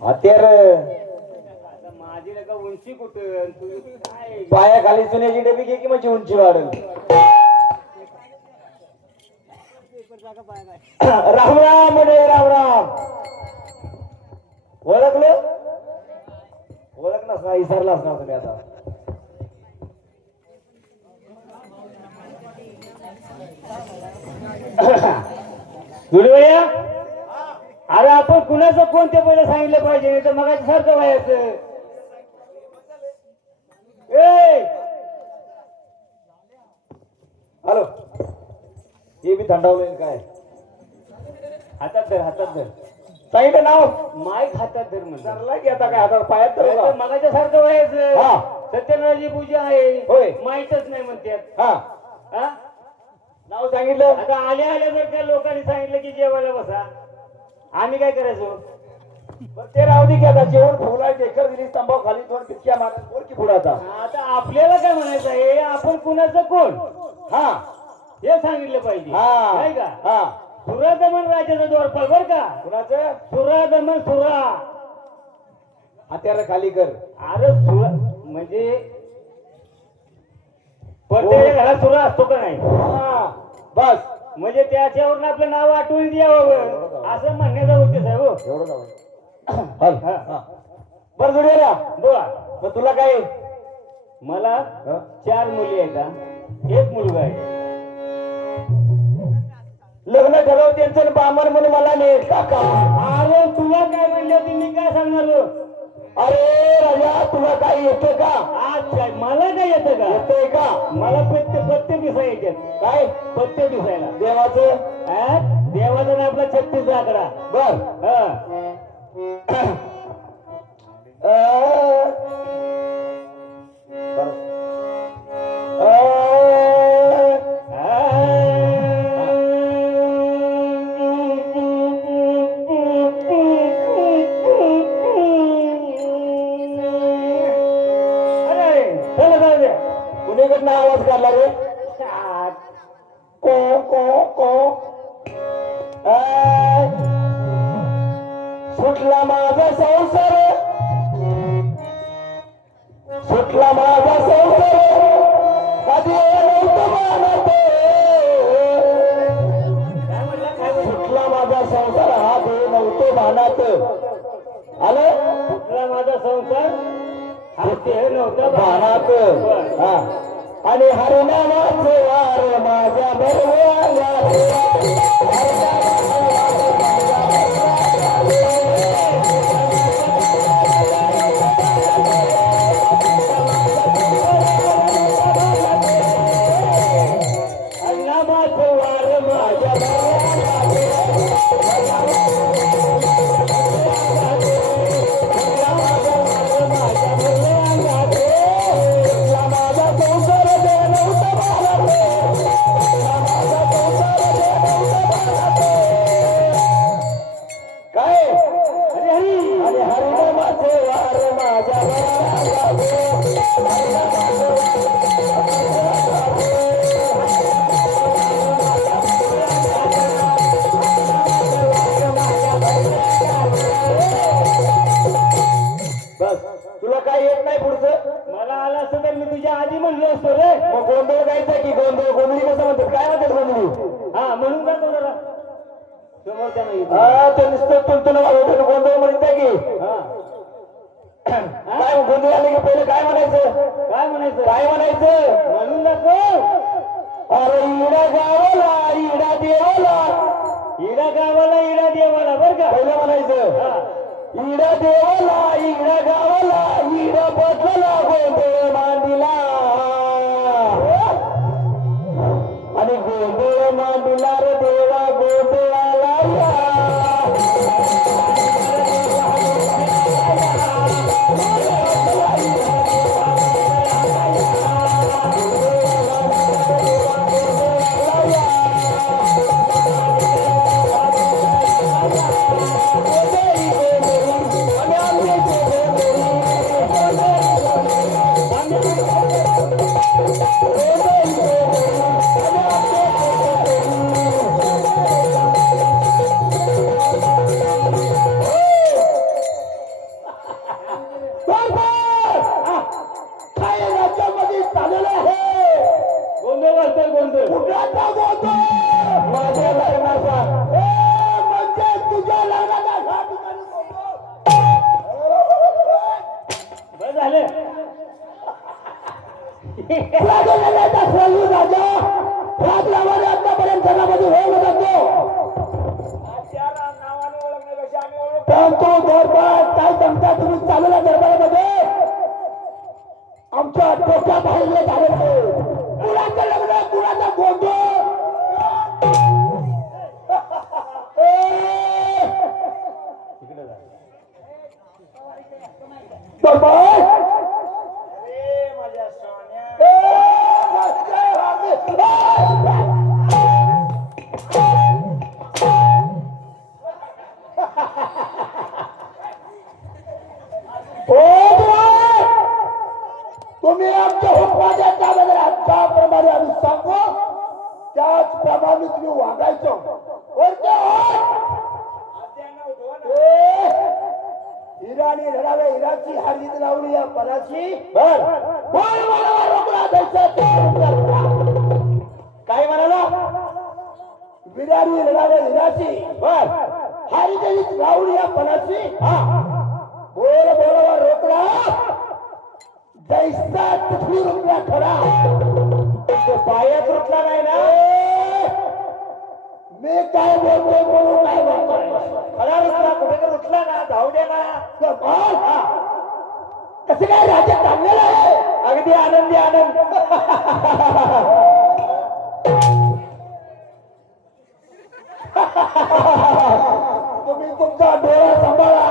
हत्यार माझी नका उंची कुठं तुझी काय पायाखाली चुन्याची डबी घे की माझी उंची वाढेल. राम राम म्हणे राम राम. ओळखलं? ओळख नसणार, विसरला असणार तुम्ही आता. जुळवया अरे आपण कुणाचं कोण ते पहिलं सांगितलं पाहिजे नाही तर मगाच्या सारखं व्हायचं. ए हॅलो, हे बी थंडावलं काय? हातात धर हातात धर. सांगितलं नाव माईक हातात धर म्हणलं. धरला की आता काय हातात पायात तर बघा. मगाच्या सारखं व्हायचं. हा. सत्यनारायणची पूजा आहे होय. माहीतच नाही म्हणतात. हा, हा? नाव सांगितलं. आता आल्या आल्या जर त्या लोकांनी सांगितलं की जेवायला बसा, आम्ही काय करायचो? बरं, ते राहू दे की आता. जेवण फुला टेकर दिली, तंबाखू खाली, दोन पिचक्या मारत, बोल की पुढे आता. आता आपल्याला काय म्हणायचं आहे, आपण कुणाचं कोण हा हे सांगितलं पाहिजे हा नाही का? हा. सुरादमन राजाचा द्वारपाल बर का? कुणाचं? सुरादमन सुरा. हत्यार खाली कर. अरे सुरा म्हणजे प्रत्येक घरात सुरा असतो का नाही? हा, बस म्हणजे त्याच्यावरून आपलं नाव आठवून द्यावं असं म्हणण्याचा उद्देश आहे. हो एवढं जाऊ. हल, हा. बरं जुळेला बोला. मग तुला काय? मला हा? 4 मुली आहेत हा. एक मुलगा आहे. लग्न ठरव त्यांचं बामण म्हणून मला नाही काका. अरे तुला काय म्हणलं ते मी काय सांगणार हो? अरे राजा, तुला काय येतं का? आज काय मला काय येतं का? येतंय का? मला पत्ते दिसा येतात. काय पत्ते दिसायला देवाचं? हा? देवाचा ना आपला 36 आकडा. बर. हा. अरे चला जाऊ दे. कुणीकडनं आवाज काढला रे? को को को. सुटला माझा संसार, सुटला माझा संसार, कधी नव्हतं मानत. काय म्हणला? काय म्हणला? सुटला माझा संसार, हा देव नव्हतो मानत. आलं? कुठला माझा संसार हा देह नव्हता भानात. बरं. हा. आणि हरिनामाचे वार माझ्या बरोबर. यायच्या आधी म्हणलो असतो रे. मग गोंधळ गायचा की गोंधळ गोंधळी कसं म्हणतात काय म्हणतात गोंधळी हा म्हणून का तो जरा समोरच्या नाही हा ते नुसतं तुमचं गोंधळ म्हणत की हा काय गोंधळ आले की पहिलं काय म्हणायचं काय म्हणायचं काय म्हणायचं म्हणून दाखव. अरे इडा गावाला इडा देवाला इडा गावाला इडा देवाला बर का. पहिलं म्हणायचं हा इडा देवाला इडा गावाला इडा बसला गोंधळ मांडीला आणि गोंधळ मांडीला रे देवा गोंधळाला या. काय राज्यामध्ये चाललेलं आहे गोंधळ वाजतोय गोंधळ. कुठला गोंधळ माझ्या लग्नाचा म्हणजे तुझ्या लग्नाचा ह्या ठिकाणी बरं झालं. राजा ह्याच नावाने आतापर्यंत जगामध्ये होऊ जातो परंतु दरबार काय जमता तुम्ही चाललेल्या दरबारामध्ये आमच्या डोक्या बाहेर झालेलं आहे. कुणाचं लग्न कुणाचा गोंधळ दरबार तुम्ही आमच्या हुकमाच्या त्याप्रमाणे आम्ही सांगू त्याचप्रमाणे तुम्ही वागायचं हिराणी लढावे हिराची हारीत लावली या पदाची रोकडा द्यायचा काय म्हणाला विराणी लढावे हिराची हारीत लावली या पदाची बोल बोलावा रोकडा जैसा तुझी रुपया खरा पायात रुतला नाही ना मी काय बोलतोय बोलून काय बोलतोय खरा रुतला कुठे तर रुतला ना धाव दे ना कसं काय राज्य चाललेलं आहे अगदी आनंदी आनंद तुम्ही तुमचा डोळा सांभाळा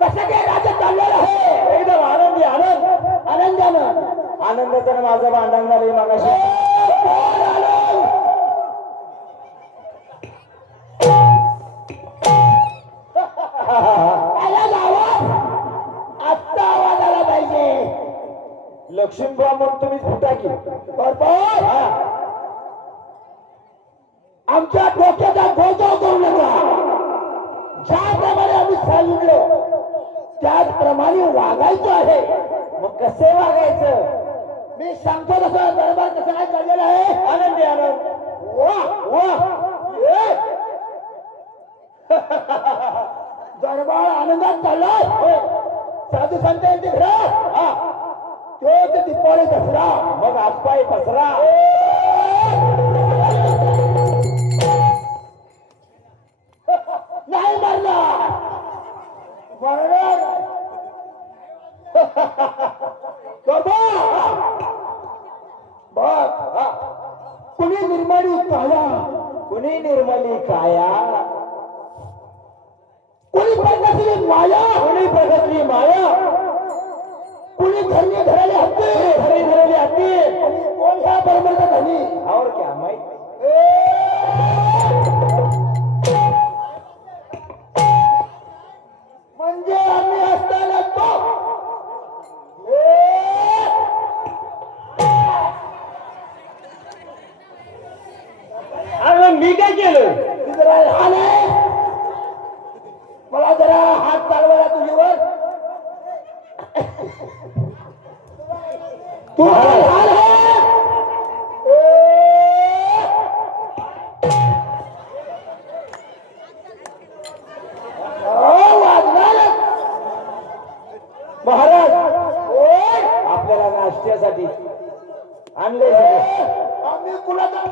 कसं काय राज्य चाललेलं आहे एकदम आनंदी आनंद आनंदानं आनंदाचं माझं भांडण झालं मागाशी आत्ता आवाज आला पाहिजे लक्ष्मी म्हणून तुम्ही फुटा की बरोबर आमच्या डोक्याचा गोंधळ करू नका ज्याप्रमाणे आम्ही सांगितलं त्याचप्रमाणे वागायचं आहे मग कसे वागायचं मी सांगतो तसं दरबार कसं काय चाललेलं आहे आनंदी आनंद वा वा दरबार आनंदात चाललाय साधू संत यांची घरात तोच दिपाळी दसरा मग आजपाय पसरा नाही मरणार मरणार कुणी निर्माणी काया कुणी निर्मली काया कुणी प्रगती माया कुणी प्रगती माया कुणी धरणी धराले हत्ती धरी धरले हत्ती कोण ह्या बरोबर धनी और क्या माहिती म्हणजे आम्ही असताना तो अरे मी काय केलं जरा लहान आहे मला जरा तू हाल है महाराज आपल्याला नाश्त्यासाठी आणले आम्ही कुणाचा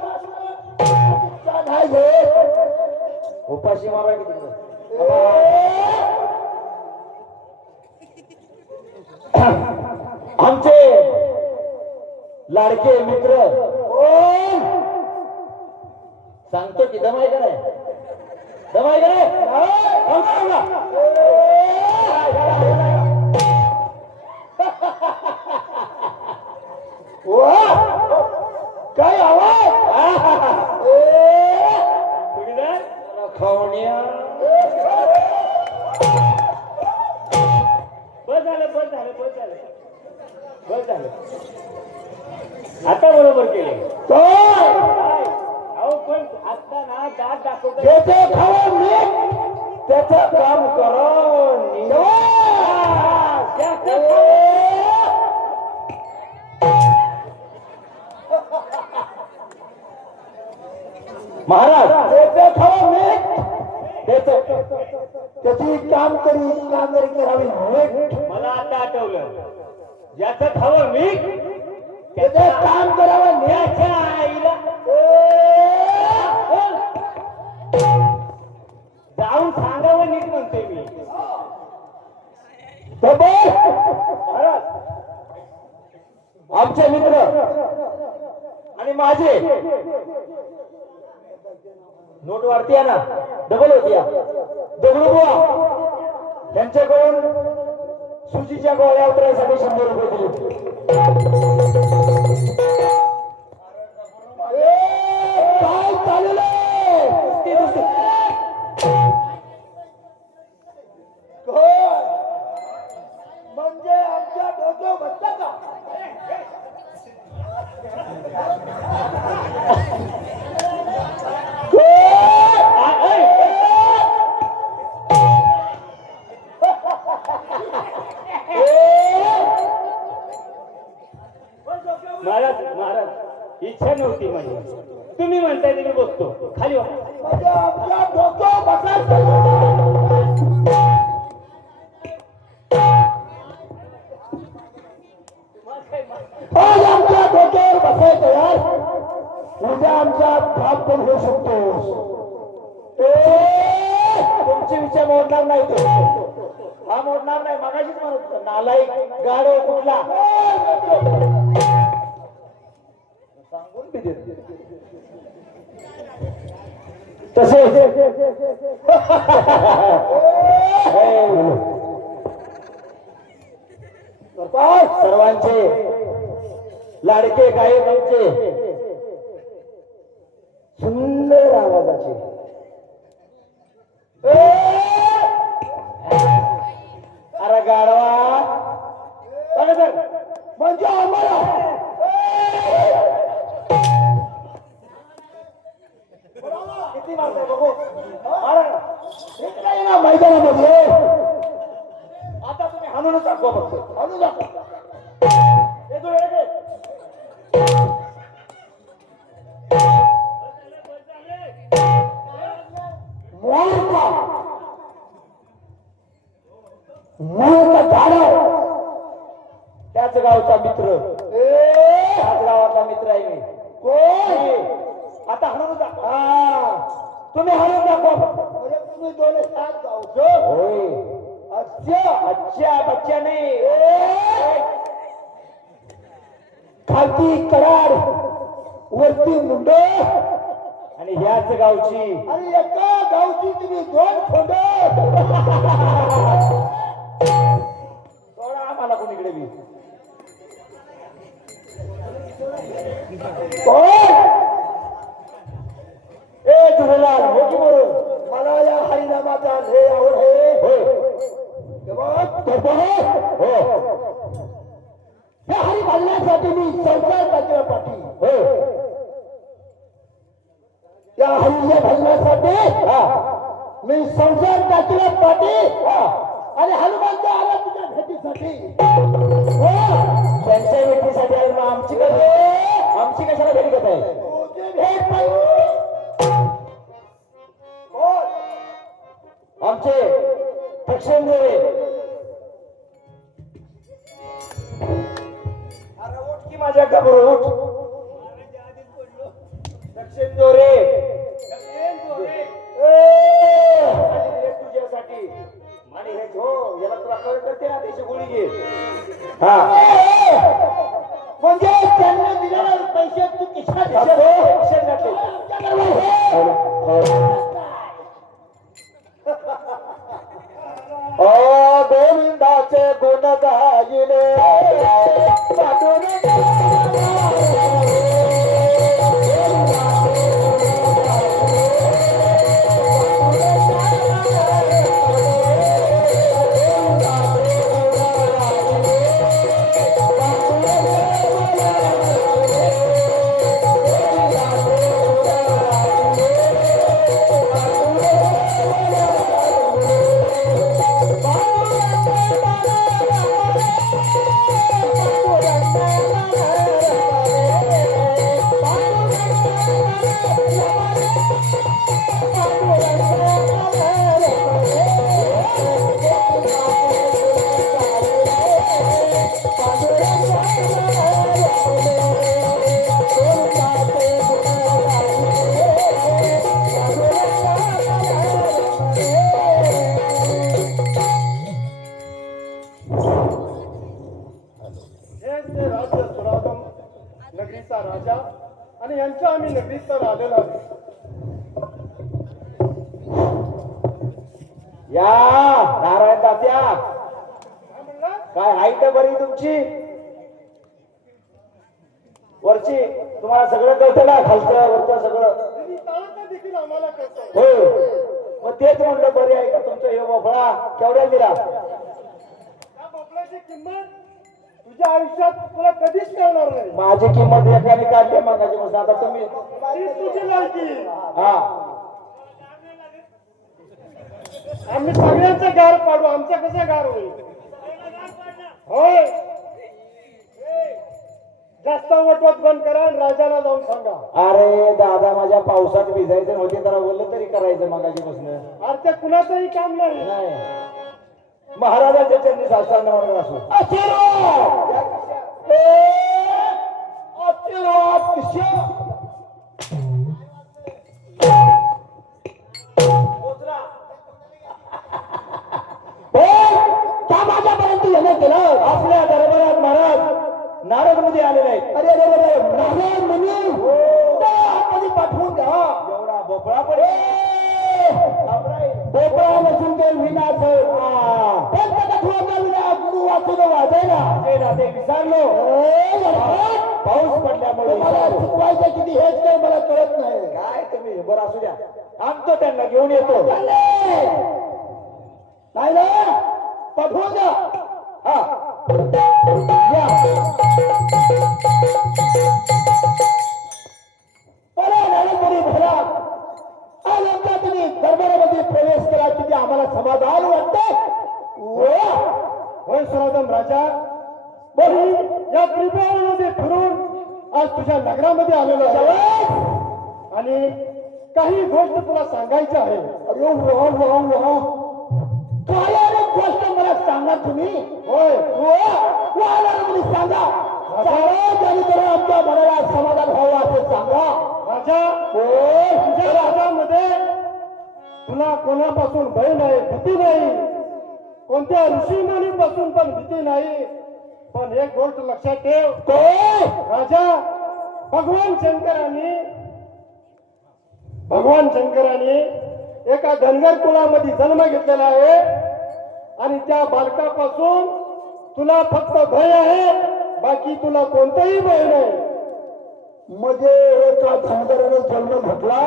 उपाशी मारा किती आमचे लाडके मित्र सांगतो की दमाय का नाही दमाय का नाही काय आवाज खवण्या बस झालं बस झालं बस झालं बस झालं आता बरोबर केले अहो पण आता ना दात दाखवतो त्याचं काम करा महाराज त्याची कामगिरी करावी मला आता आठवलं ज्याचं खावं मी त्याचं काम करावं न्याच्या आईला जाऊन सांगावं नीट म्हणते मी आमचे मित्र आणि माझे नोट वाढती आहे ना डबल होती दगडूबुवा त्यांच्याकडून सुजीच्या गोळ्या उतरायसाठी 100 रुपये दिले काय चाललं म्हणजे आमच्या डोक्यावर बसता का महाराज महाराज इच्छा नव्हती माझी तुम्ही म्हणताय ते मी बसतो खाली आमच्या डोक्यावर बसायचं यार उद्या आमचा भाग पण होऊ शकतो तुमचे विचार मोडणार नाही तो हा मोडणार नाही मगाशीच म्हणत नालायक गाडो कुठला सांगून बी देत तसे सर्वांचे लाडके गायक आमचे सुंदर आवाजाचे अरे गाडवा म्हणजे आम्हाला किती मारताय बघू ना मैदानामध्ये आता तुम्ही हाणूनच दाखवा बघतो हाणून दाखवा त्याच गावचा मित्र त्याच गावाचा मित्र आहे मी कोण आता हाणून दाखवा तुम्ही हाणून दाखवा तुम्ही 2-7 गावचं होय अच्छा अच्छा बच्चा नाही खालती कराड वरती मुंड आणि ह्याच गावची आणि एका गावची तुम्ही 2 खोंड थोडा आम्हाला कोणीकडे बी ए झुलेलाल मोठी म्हणून मला या हरिनामाचा लय आवड आहे हे हरी घालण्यासाठी मी संसार टाकला पाठी या हरीला घालण्यासाठी मी संसार टाकला पाठी आणि हनुमानच्या आला तुझ्या भेटीसाठी त्यांच्या भेटीसाठी आले मग आमची कशाला भेट घेत आहे आमचे दक्षिण जोरे अरे उठ की माझ्या घाबरू उठ दक्षिण जोरे तुझ्यासाठी आणि हे हो याला तुला कळ करते ना त्याची गोळी घे हा म्हणजे त्यांना दिलेला पैसे तू खिशात घातले गोविंदाचे गुण गायले नगरीचा राजा आणि यांच्या आम्ही नगरीत तर आलेलो आहे या नारायण तात्या काय हाईट बरी तुमची वरची तुम्हाला सगळं कळतं ना खालचं वरचं सगळं देखील आम्हाला कळतं हो मग तेच म्हणलं बरी आहे का तुमचं हे भोपळा केवढ्याला दिला त्या भोपळ्याची किंमत तुझ्या आयुष्यात तुला कधीच कळणार नाही माझी किंमत एकाने काढली मगाची मस्त आता तुम्ही तीच तुझी लायकी हा आम्ही सगळ्यांचा गार पाडू आमचा कसा गार होईल होय जास्त वटवट बंद करा आणि राजाला जाऊन सांगा अरे दादा माझ्या पावसात भिजायचं होते जरा बोललं तरी करायचं मगाची बसणं अरे ते कुणाचंही काम नाही नाही महाराजांच्या चरणी साष्टांग म्हणून असो माझ्यापर्यंत येणं केलं आपल्या दरबारात महाराज नारद मध्ये आले नाहीत अरे अरे अरे नारद म्हणे कधी पाठवून द्या एवढा भोपळा पडे भोपळा नसून ते विनाश गुरु वाचून वाजायला ते विसरलो पाऊस पडल्यामुळे मला चुकवायचं किती हेच काही मला कळत नाही काय तुम्ही बरं असू द्या आणतो त्यांना घेऊन येतो नाही ना पाठवून द्या हा आज आमच्या तुम्ही दरबारामध्ये प्रवेश केला किती आम्हाला समाधान वाटतं होय सनातन राजा बरी या त्रिपुरामध्ये फिरून आज तुझ्या नगरामध्ये आलेलो आहे आणि काही गोष्ट तुला सांगायची आहे अरे वा काय गोष्ट मला सांगा तुम्ही होय तुम्ही सांगा आमच्या मनाला समाधान व्हावं असं सांगा राजा तुझ्या राजामध्ये तुला कोणापासून भय नाही भीती नाही कोणत्या ऋषीमुनीपासून पण भीती नाही पण एक गोष्ट लक्षात ठेव राजा भगवान शंकरांनी एका धनगर कुळामध्ये जन्म घेतलेला आहे आणि त्या बालकापासून तुला फक्त भय आहे बाकी तुला कोणताही भय नाही म्हणजे एका धनगराने जन्म घेतला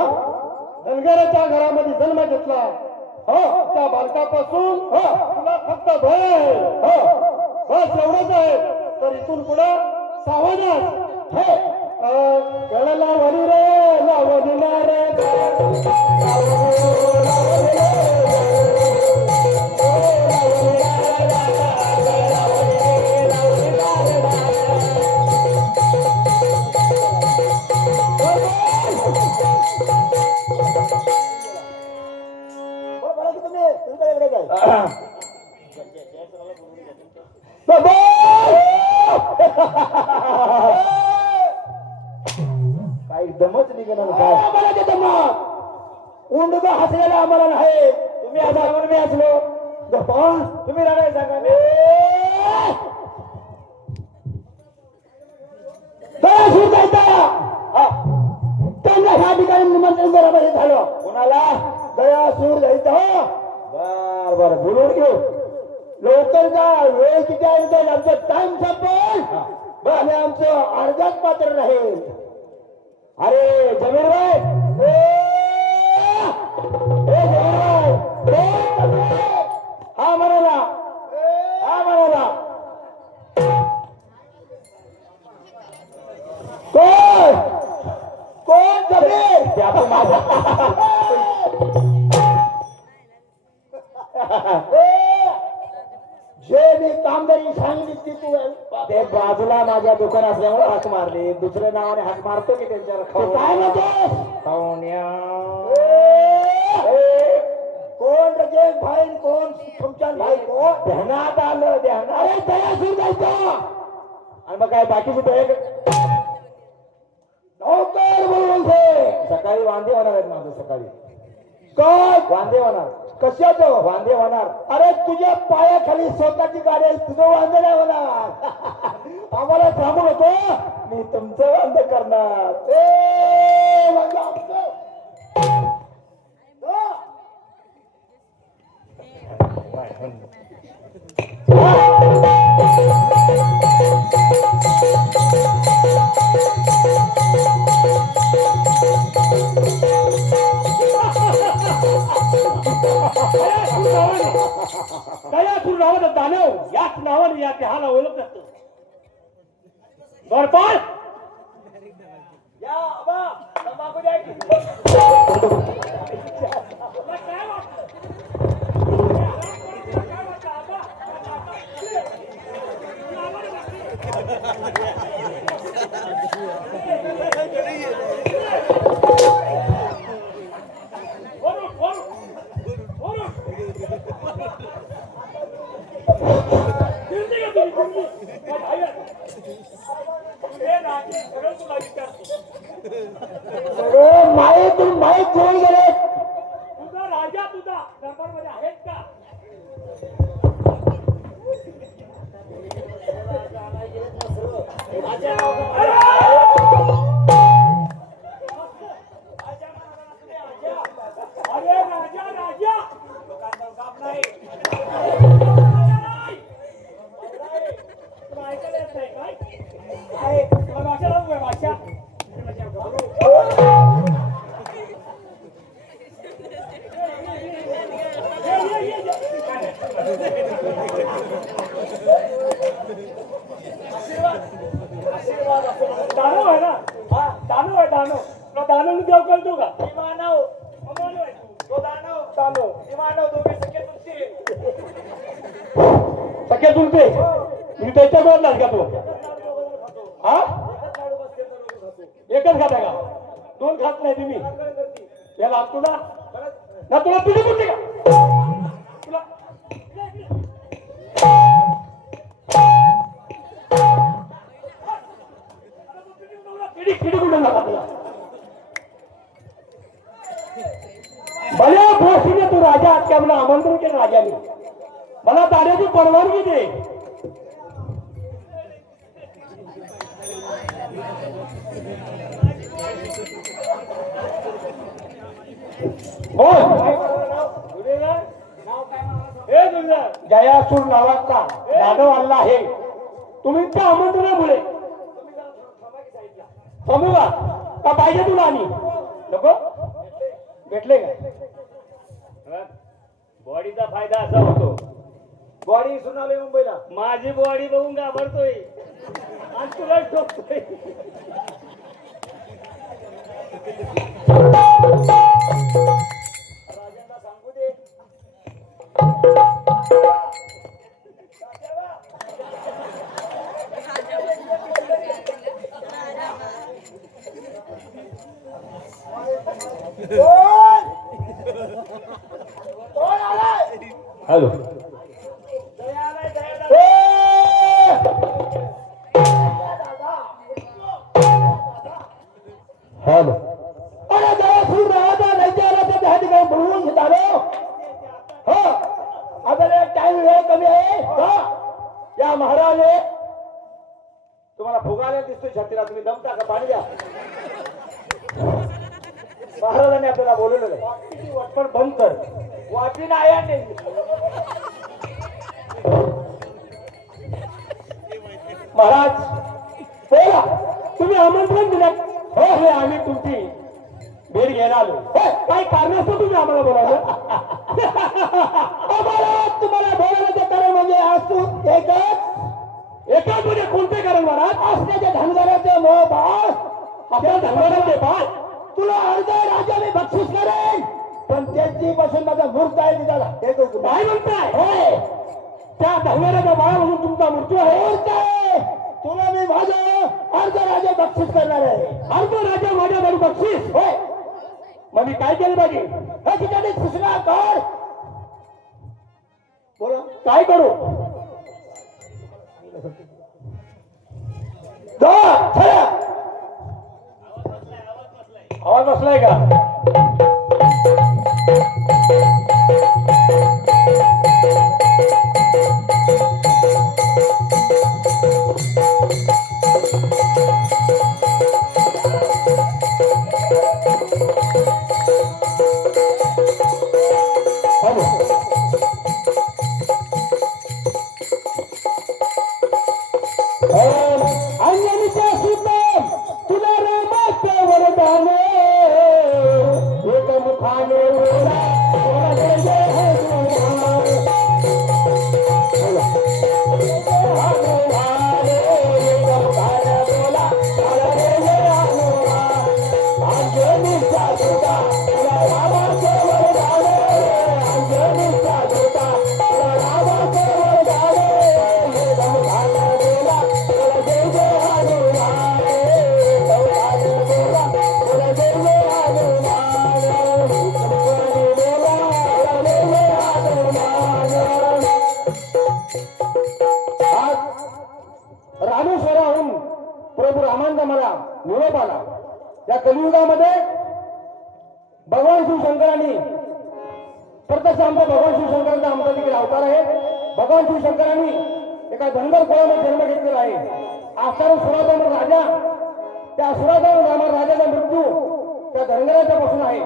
धनगराच्या घरामध्ये जन्म घेतला त्या बालकापासून तुला फक्त भय आहे बस एवढंच आहे तर इथून पुढे सावधान कळला वरी रे लावणीला रे काही दमच निघणार काय मला ते दम उंडग हसलेला आम्हाला नाही तुम्ही आता मी हसलो तुम्ही रडाय सांगा त्यांना ह्या ठिकाणी निमंत्रण बरोबर झालं कोणाला दया सूर जायचं बर बर बोलून घेऊ लवकर जा वेळ किती आहे आमचं टाइम संपल आणि आमचं अर्धाच पात्र राहील अरे जमीर भाई हा म्हणाला कोण कोण जमीर जे मी कामगिरी सांगितली ती तू ते बाजूला माझ्या दुकान असल्यामुळे हाक मारली दुसऱ्या नावाने हाक मारतो की त्यांच्यावर काय कोण रजे भाई कोण तुमच्या भाई कोण ध्यानात आलं ध्यानात अरे दया सुरू जायचं आणि मग काय बाकीचे दया नोकर बोलून सकाळी वांदे होणार आहेत माझं सकाळी काय वांदे होणार कशाचं वांदे होणार अरे तुझ्या पायाखाली स्वतःची गाडी आहे तुझं वांदे नाही होणार आम्हाला थांबू नको मी तुमचं वांदे करणार दयासूर नावाचा दानव याच नावाने या देहाला ओळख असतो बरपाल या आबा तंबाखू द्या की काय मायेतून माहीत घेऊन गेले तुझा राजा तुझा दरबारमध्ये आहेत का अरे राजा राजा ऐकायला येत नाही काय भाषा दानव आहे ना हा दानव आहे दानव तुला दानव देव कळतो का मानव तो दानव दानव मानव दोघे सख्या चुलते मी त्याच्या बोललास का तू हा एकच खाता का दोन खात नाही तुम्ही याला तुला ना तुला पिढी कुठली का तुला पिढी कुठे झाला तुला भल्या भोशीने तू राजा आत काय मला आमंत्रण केलं राजाने मला दाण्याची परवानगी दे जयासूर नावाचा दानव आला आहे तुम्ही त्या आमंत्रणामुळे थांबू का पाहिजे तुला आणि नको भेटले का बॉडीचा फायदा असा होतो बॉडी सुनाले मुंबईला माझी बॉडी बघून घाबरतोय आणि तुला ठोकतोय राजांना सांगू दे हॅलो हॅलो अरे जरा सुरू राहता नाही त्या ठिकाणी बोलवून घेत आलो हो आपल्याला टाइम वेळ कमी आहे हा या महाराज तुम्हाला फुगायला दिसतोय छातीला तुम्ही दमता का पाणी द्या महाराजांनी आपल्याला बोलवलेलं आहे वटपट बंद कर वाटी नाही महाराज बोला तुम्ही आमंत्रण दिलं हो हे आम्ही तुमची भेट घ्यायला आलो काही कारणास्तव तुम्ही आम्हाला बोलावलं तुम्हाला बोलायचं कारण म्हणजे असू एकाच म्हणजे कोणते कारण महाराज असण्याच्या धनगराचे मोह बाळ आपल्या धनगराचे बाळ तुला अर्धा राजा मी बक्षीस करेन पण त्यांची पासून माझा मूर्त आहे तिथला काय म्हणताय होय त्या धनगराचा बाळ म्हणून तुमचा मृत्यू आहे तुला मी माझं अर्ध राजा बक्षीस करणार आहे अर्ध राजा माझ्या घरी बक्षीस होय मग मी काय केलं पाहिजे हे ठिकाणी सूचना कर बोला काय करू आवाज बसलाय का रामेश्वराहून प्रभू रामांचा मला निरोप आला या कलियुगामध्ये भगवान शिवशंकरांनी प्रत्यक्ष आमचा भगवान शिवशंकरांचा आमचा देखील अवतार आहे भगवान शिवशंकरांनी एका धनगर कुळामध्ये जन्म घेतलेला आहे आसार सुराधन राजा त्या सुराधन राजाचा मृत्यू त्या धनगराच्या पासून आहे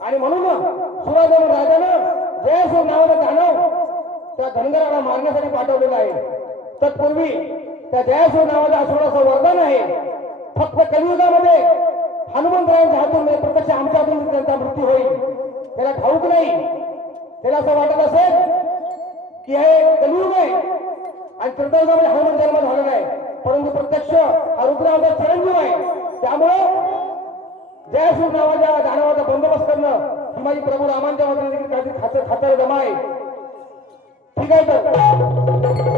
आणि म्हणून सुराधन राजानं जयसूर नावाचं दानव त्या धनगराला मारण्यासाठी पाठवलेलं आहे तत्पूर्वी त्या जयासूर नावाच्या असुराचं वरदान आहे फक्त कलियुगामध्ये हनुमंतरायांच्या हातून प्रत्यक्ष आमच्या हातून त्यांचा मृत्यू होईल त्याला ठाऊक नाही त्याला असं वाटत असेल की हे कलियुग आहे आणि त्रेतायुगामध्ये हनुमान जन्म झालेला आहे परंतु प्रत्यक्ष हा रुद्रावतार चिरंजीव आहे त्यामुळं जयासूर नावाच्या दानवाचा बंदोबस्त करणं ही माझी प्रभू रामांच्या वतीने देखील काहीतरी खातर जमा आहे ठीक आहे तर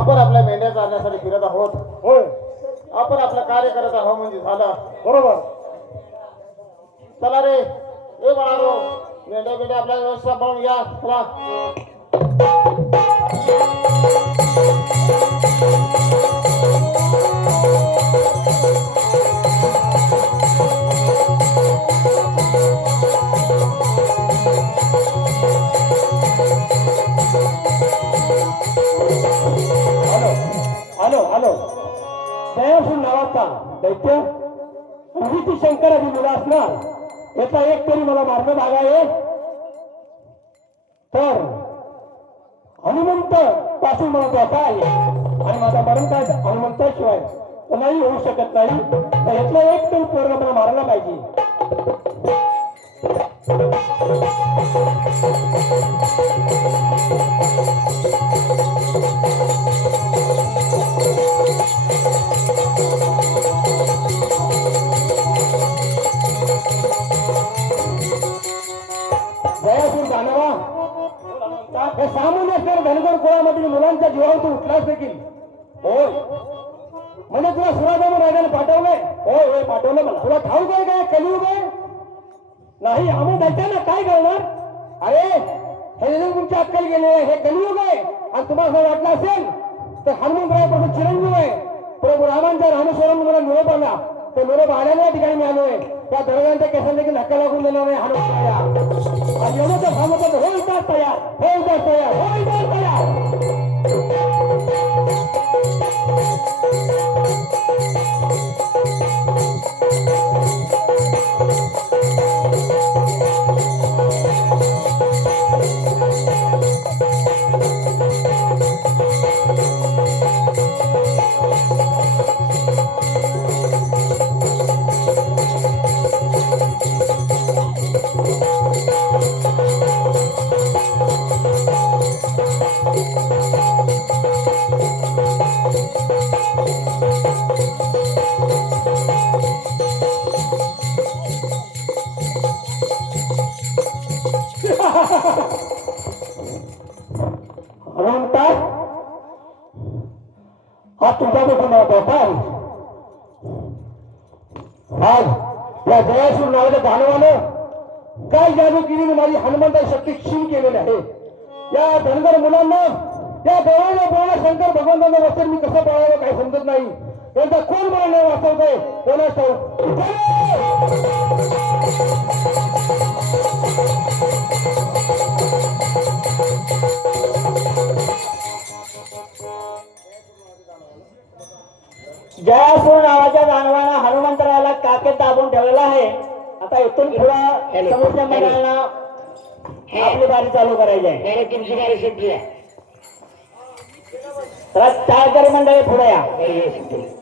आपण आपल्या मेंढ्या चालण्यासाठी फिरत आहोत होय आपण आपलं कार्य करत आहोत म्हणजे झालं बरोबर चला रे ए बाळारो मेंढ्या आपल्या व्यवस्था पाहून या चला हॅलो हॅलो दयासूर नावाचा दैत्य ती शंकराची मुलं असणार याचा एक तरी मला मारणं भाग आहे तर हनुमंत पासून मला धोका आहे आणि माझा मरण काय हनुमंताशिवाय कोणाही होऊ शकत नाही तर यातला एक तरी पोरगा मला मारायला पाहिजे दयासूर दानवा हे सामान्य असणाऱ्या धनगर कुळामधील मुलांच्या जीवावर तू उठलाच देखील होय म्हणजे तुला सुराजामा राजाने पाठवलंय होय होय पाठवलं मला तुला ठाऊक आहे काय कलियुग आहे नाही आम्ही दैत्यांना काय करणार अरे हे जे तुमची अक्कल गेले हे कलियुग आहे आणि तुम्हाला जर वाटलं असेल तर हनुमंतरायापासून चिरंजीव आहे प्रभू रामांच्या रामेश्वरम मला निरोप आला तो निरोप आल्याने या ठिकाणी मी आलोय त्या दरम्यानच्या केसाला देखील धक्का लागून देणार नाही हनुमंतराया आणि एवढं तर सांगतो होईल का तयार होईल का तयार होईल का तयार हनुमंता हा तुझा मोठा महत्वाचा आहे आज या दयासूर नावाच्या दानवानं काय जादूगिरीने माझी हनुमंता शक्ती क्षीण केलेली आहे या धनगर मुलांना या बोळा शंकर भगवंतांना वचन मी कसं पाळावं काही समजत नाही त्यांचा कोण मला नाही वाचवतोय कोणाच जयासूर नावाच्या दानवानं हनुमंतराला काकेत दाबून ठेवलेला आहे आता इथून पुढं समुद्र मंडळाला आपली बारी चालू करायची आहे तुमची बारी संपली तर चाळकरी मंडळी पुढे या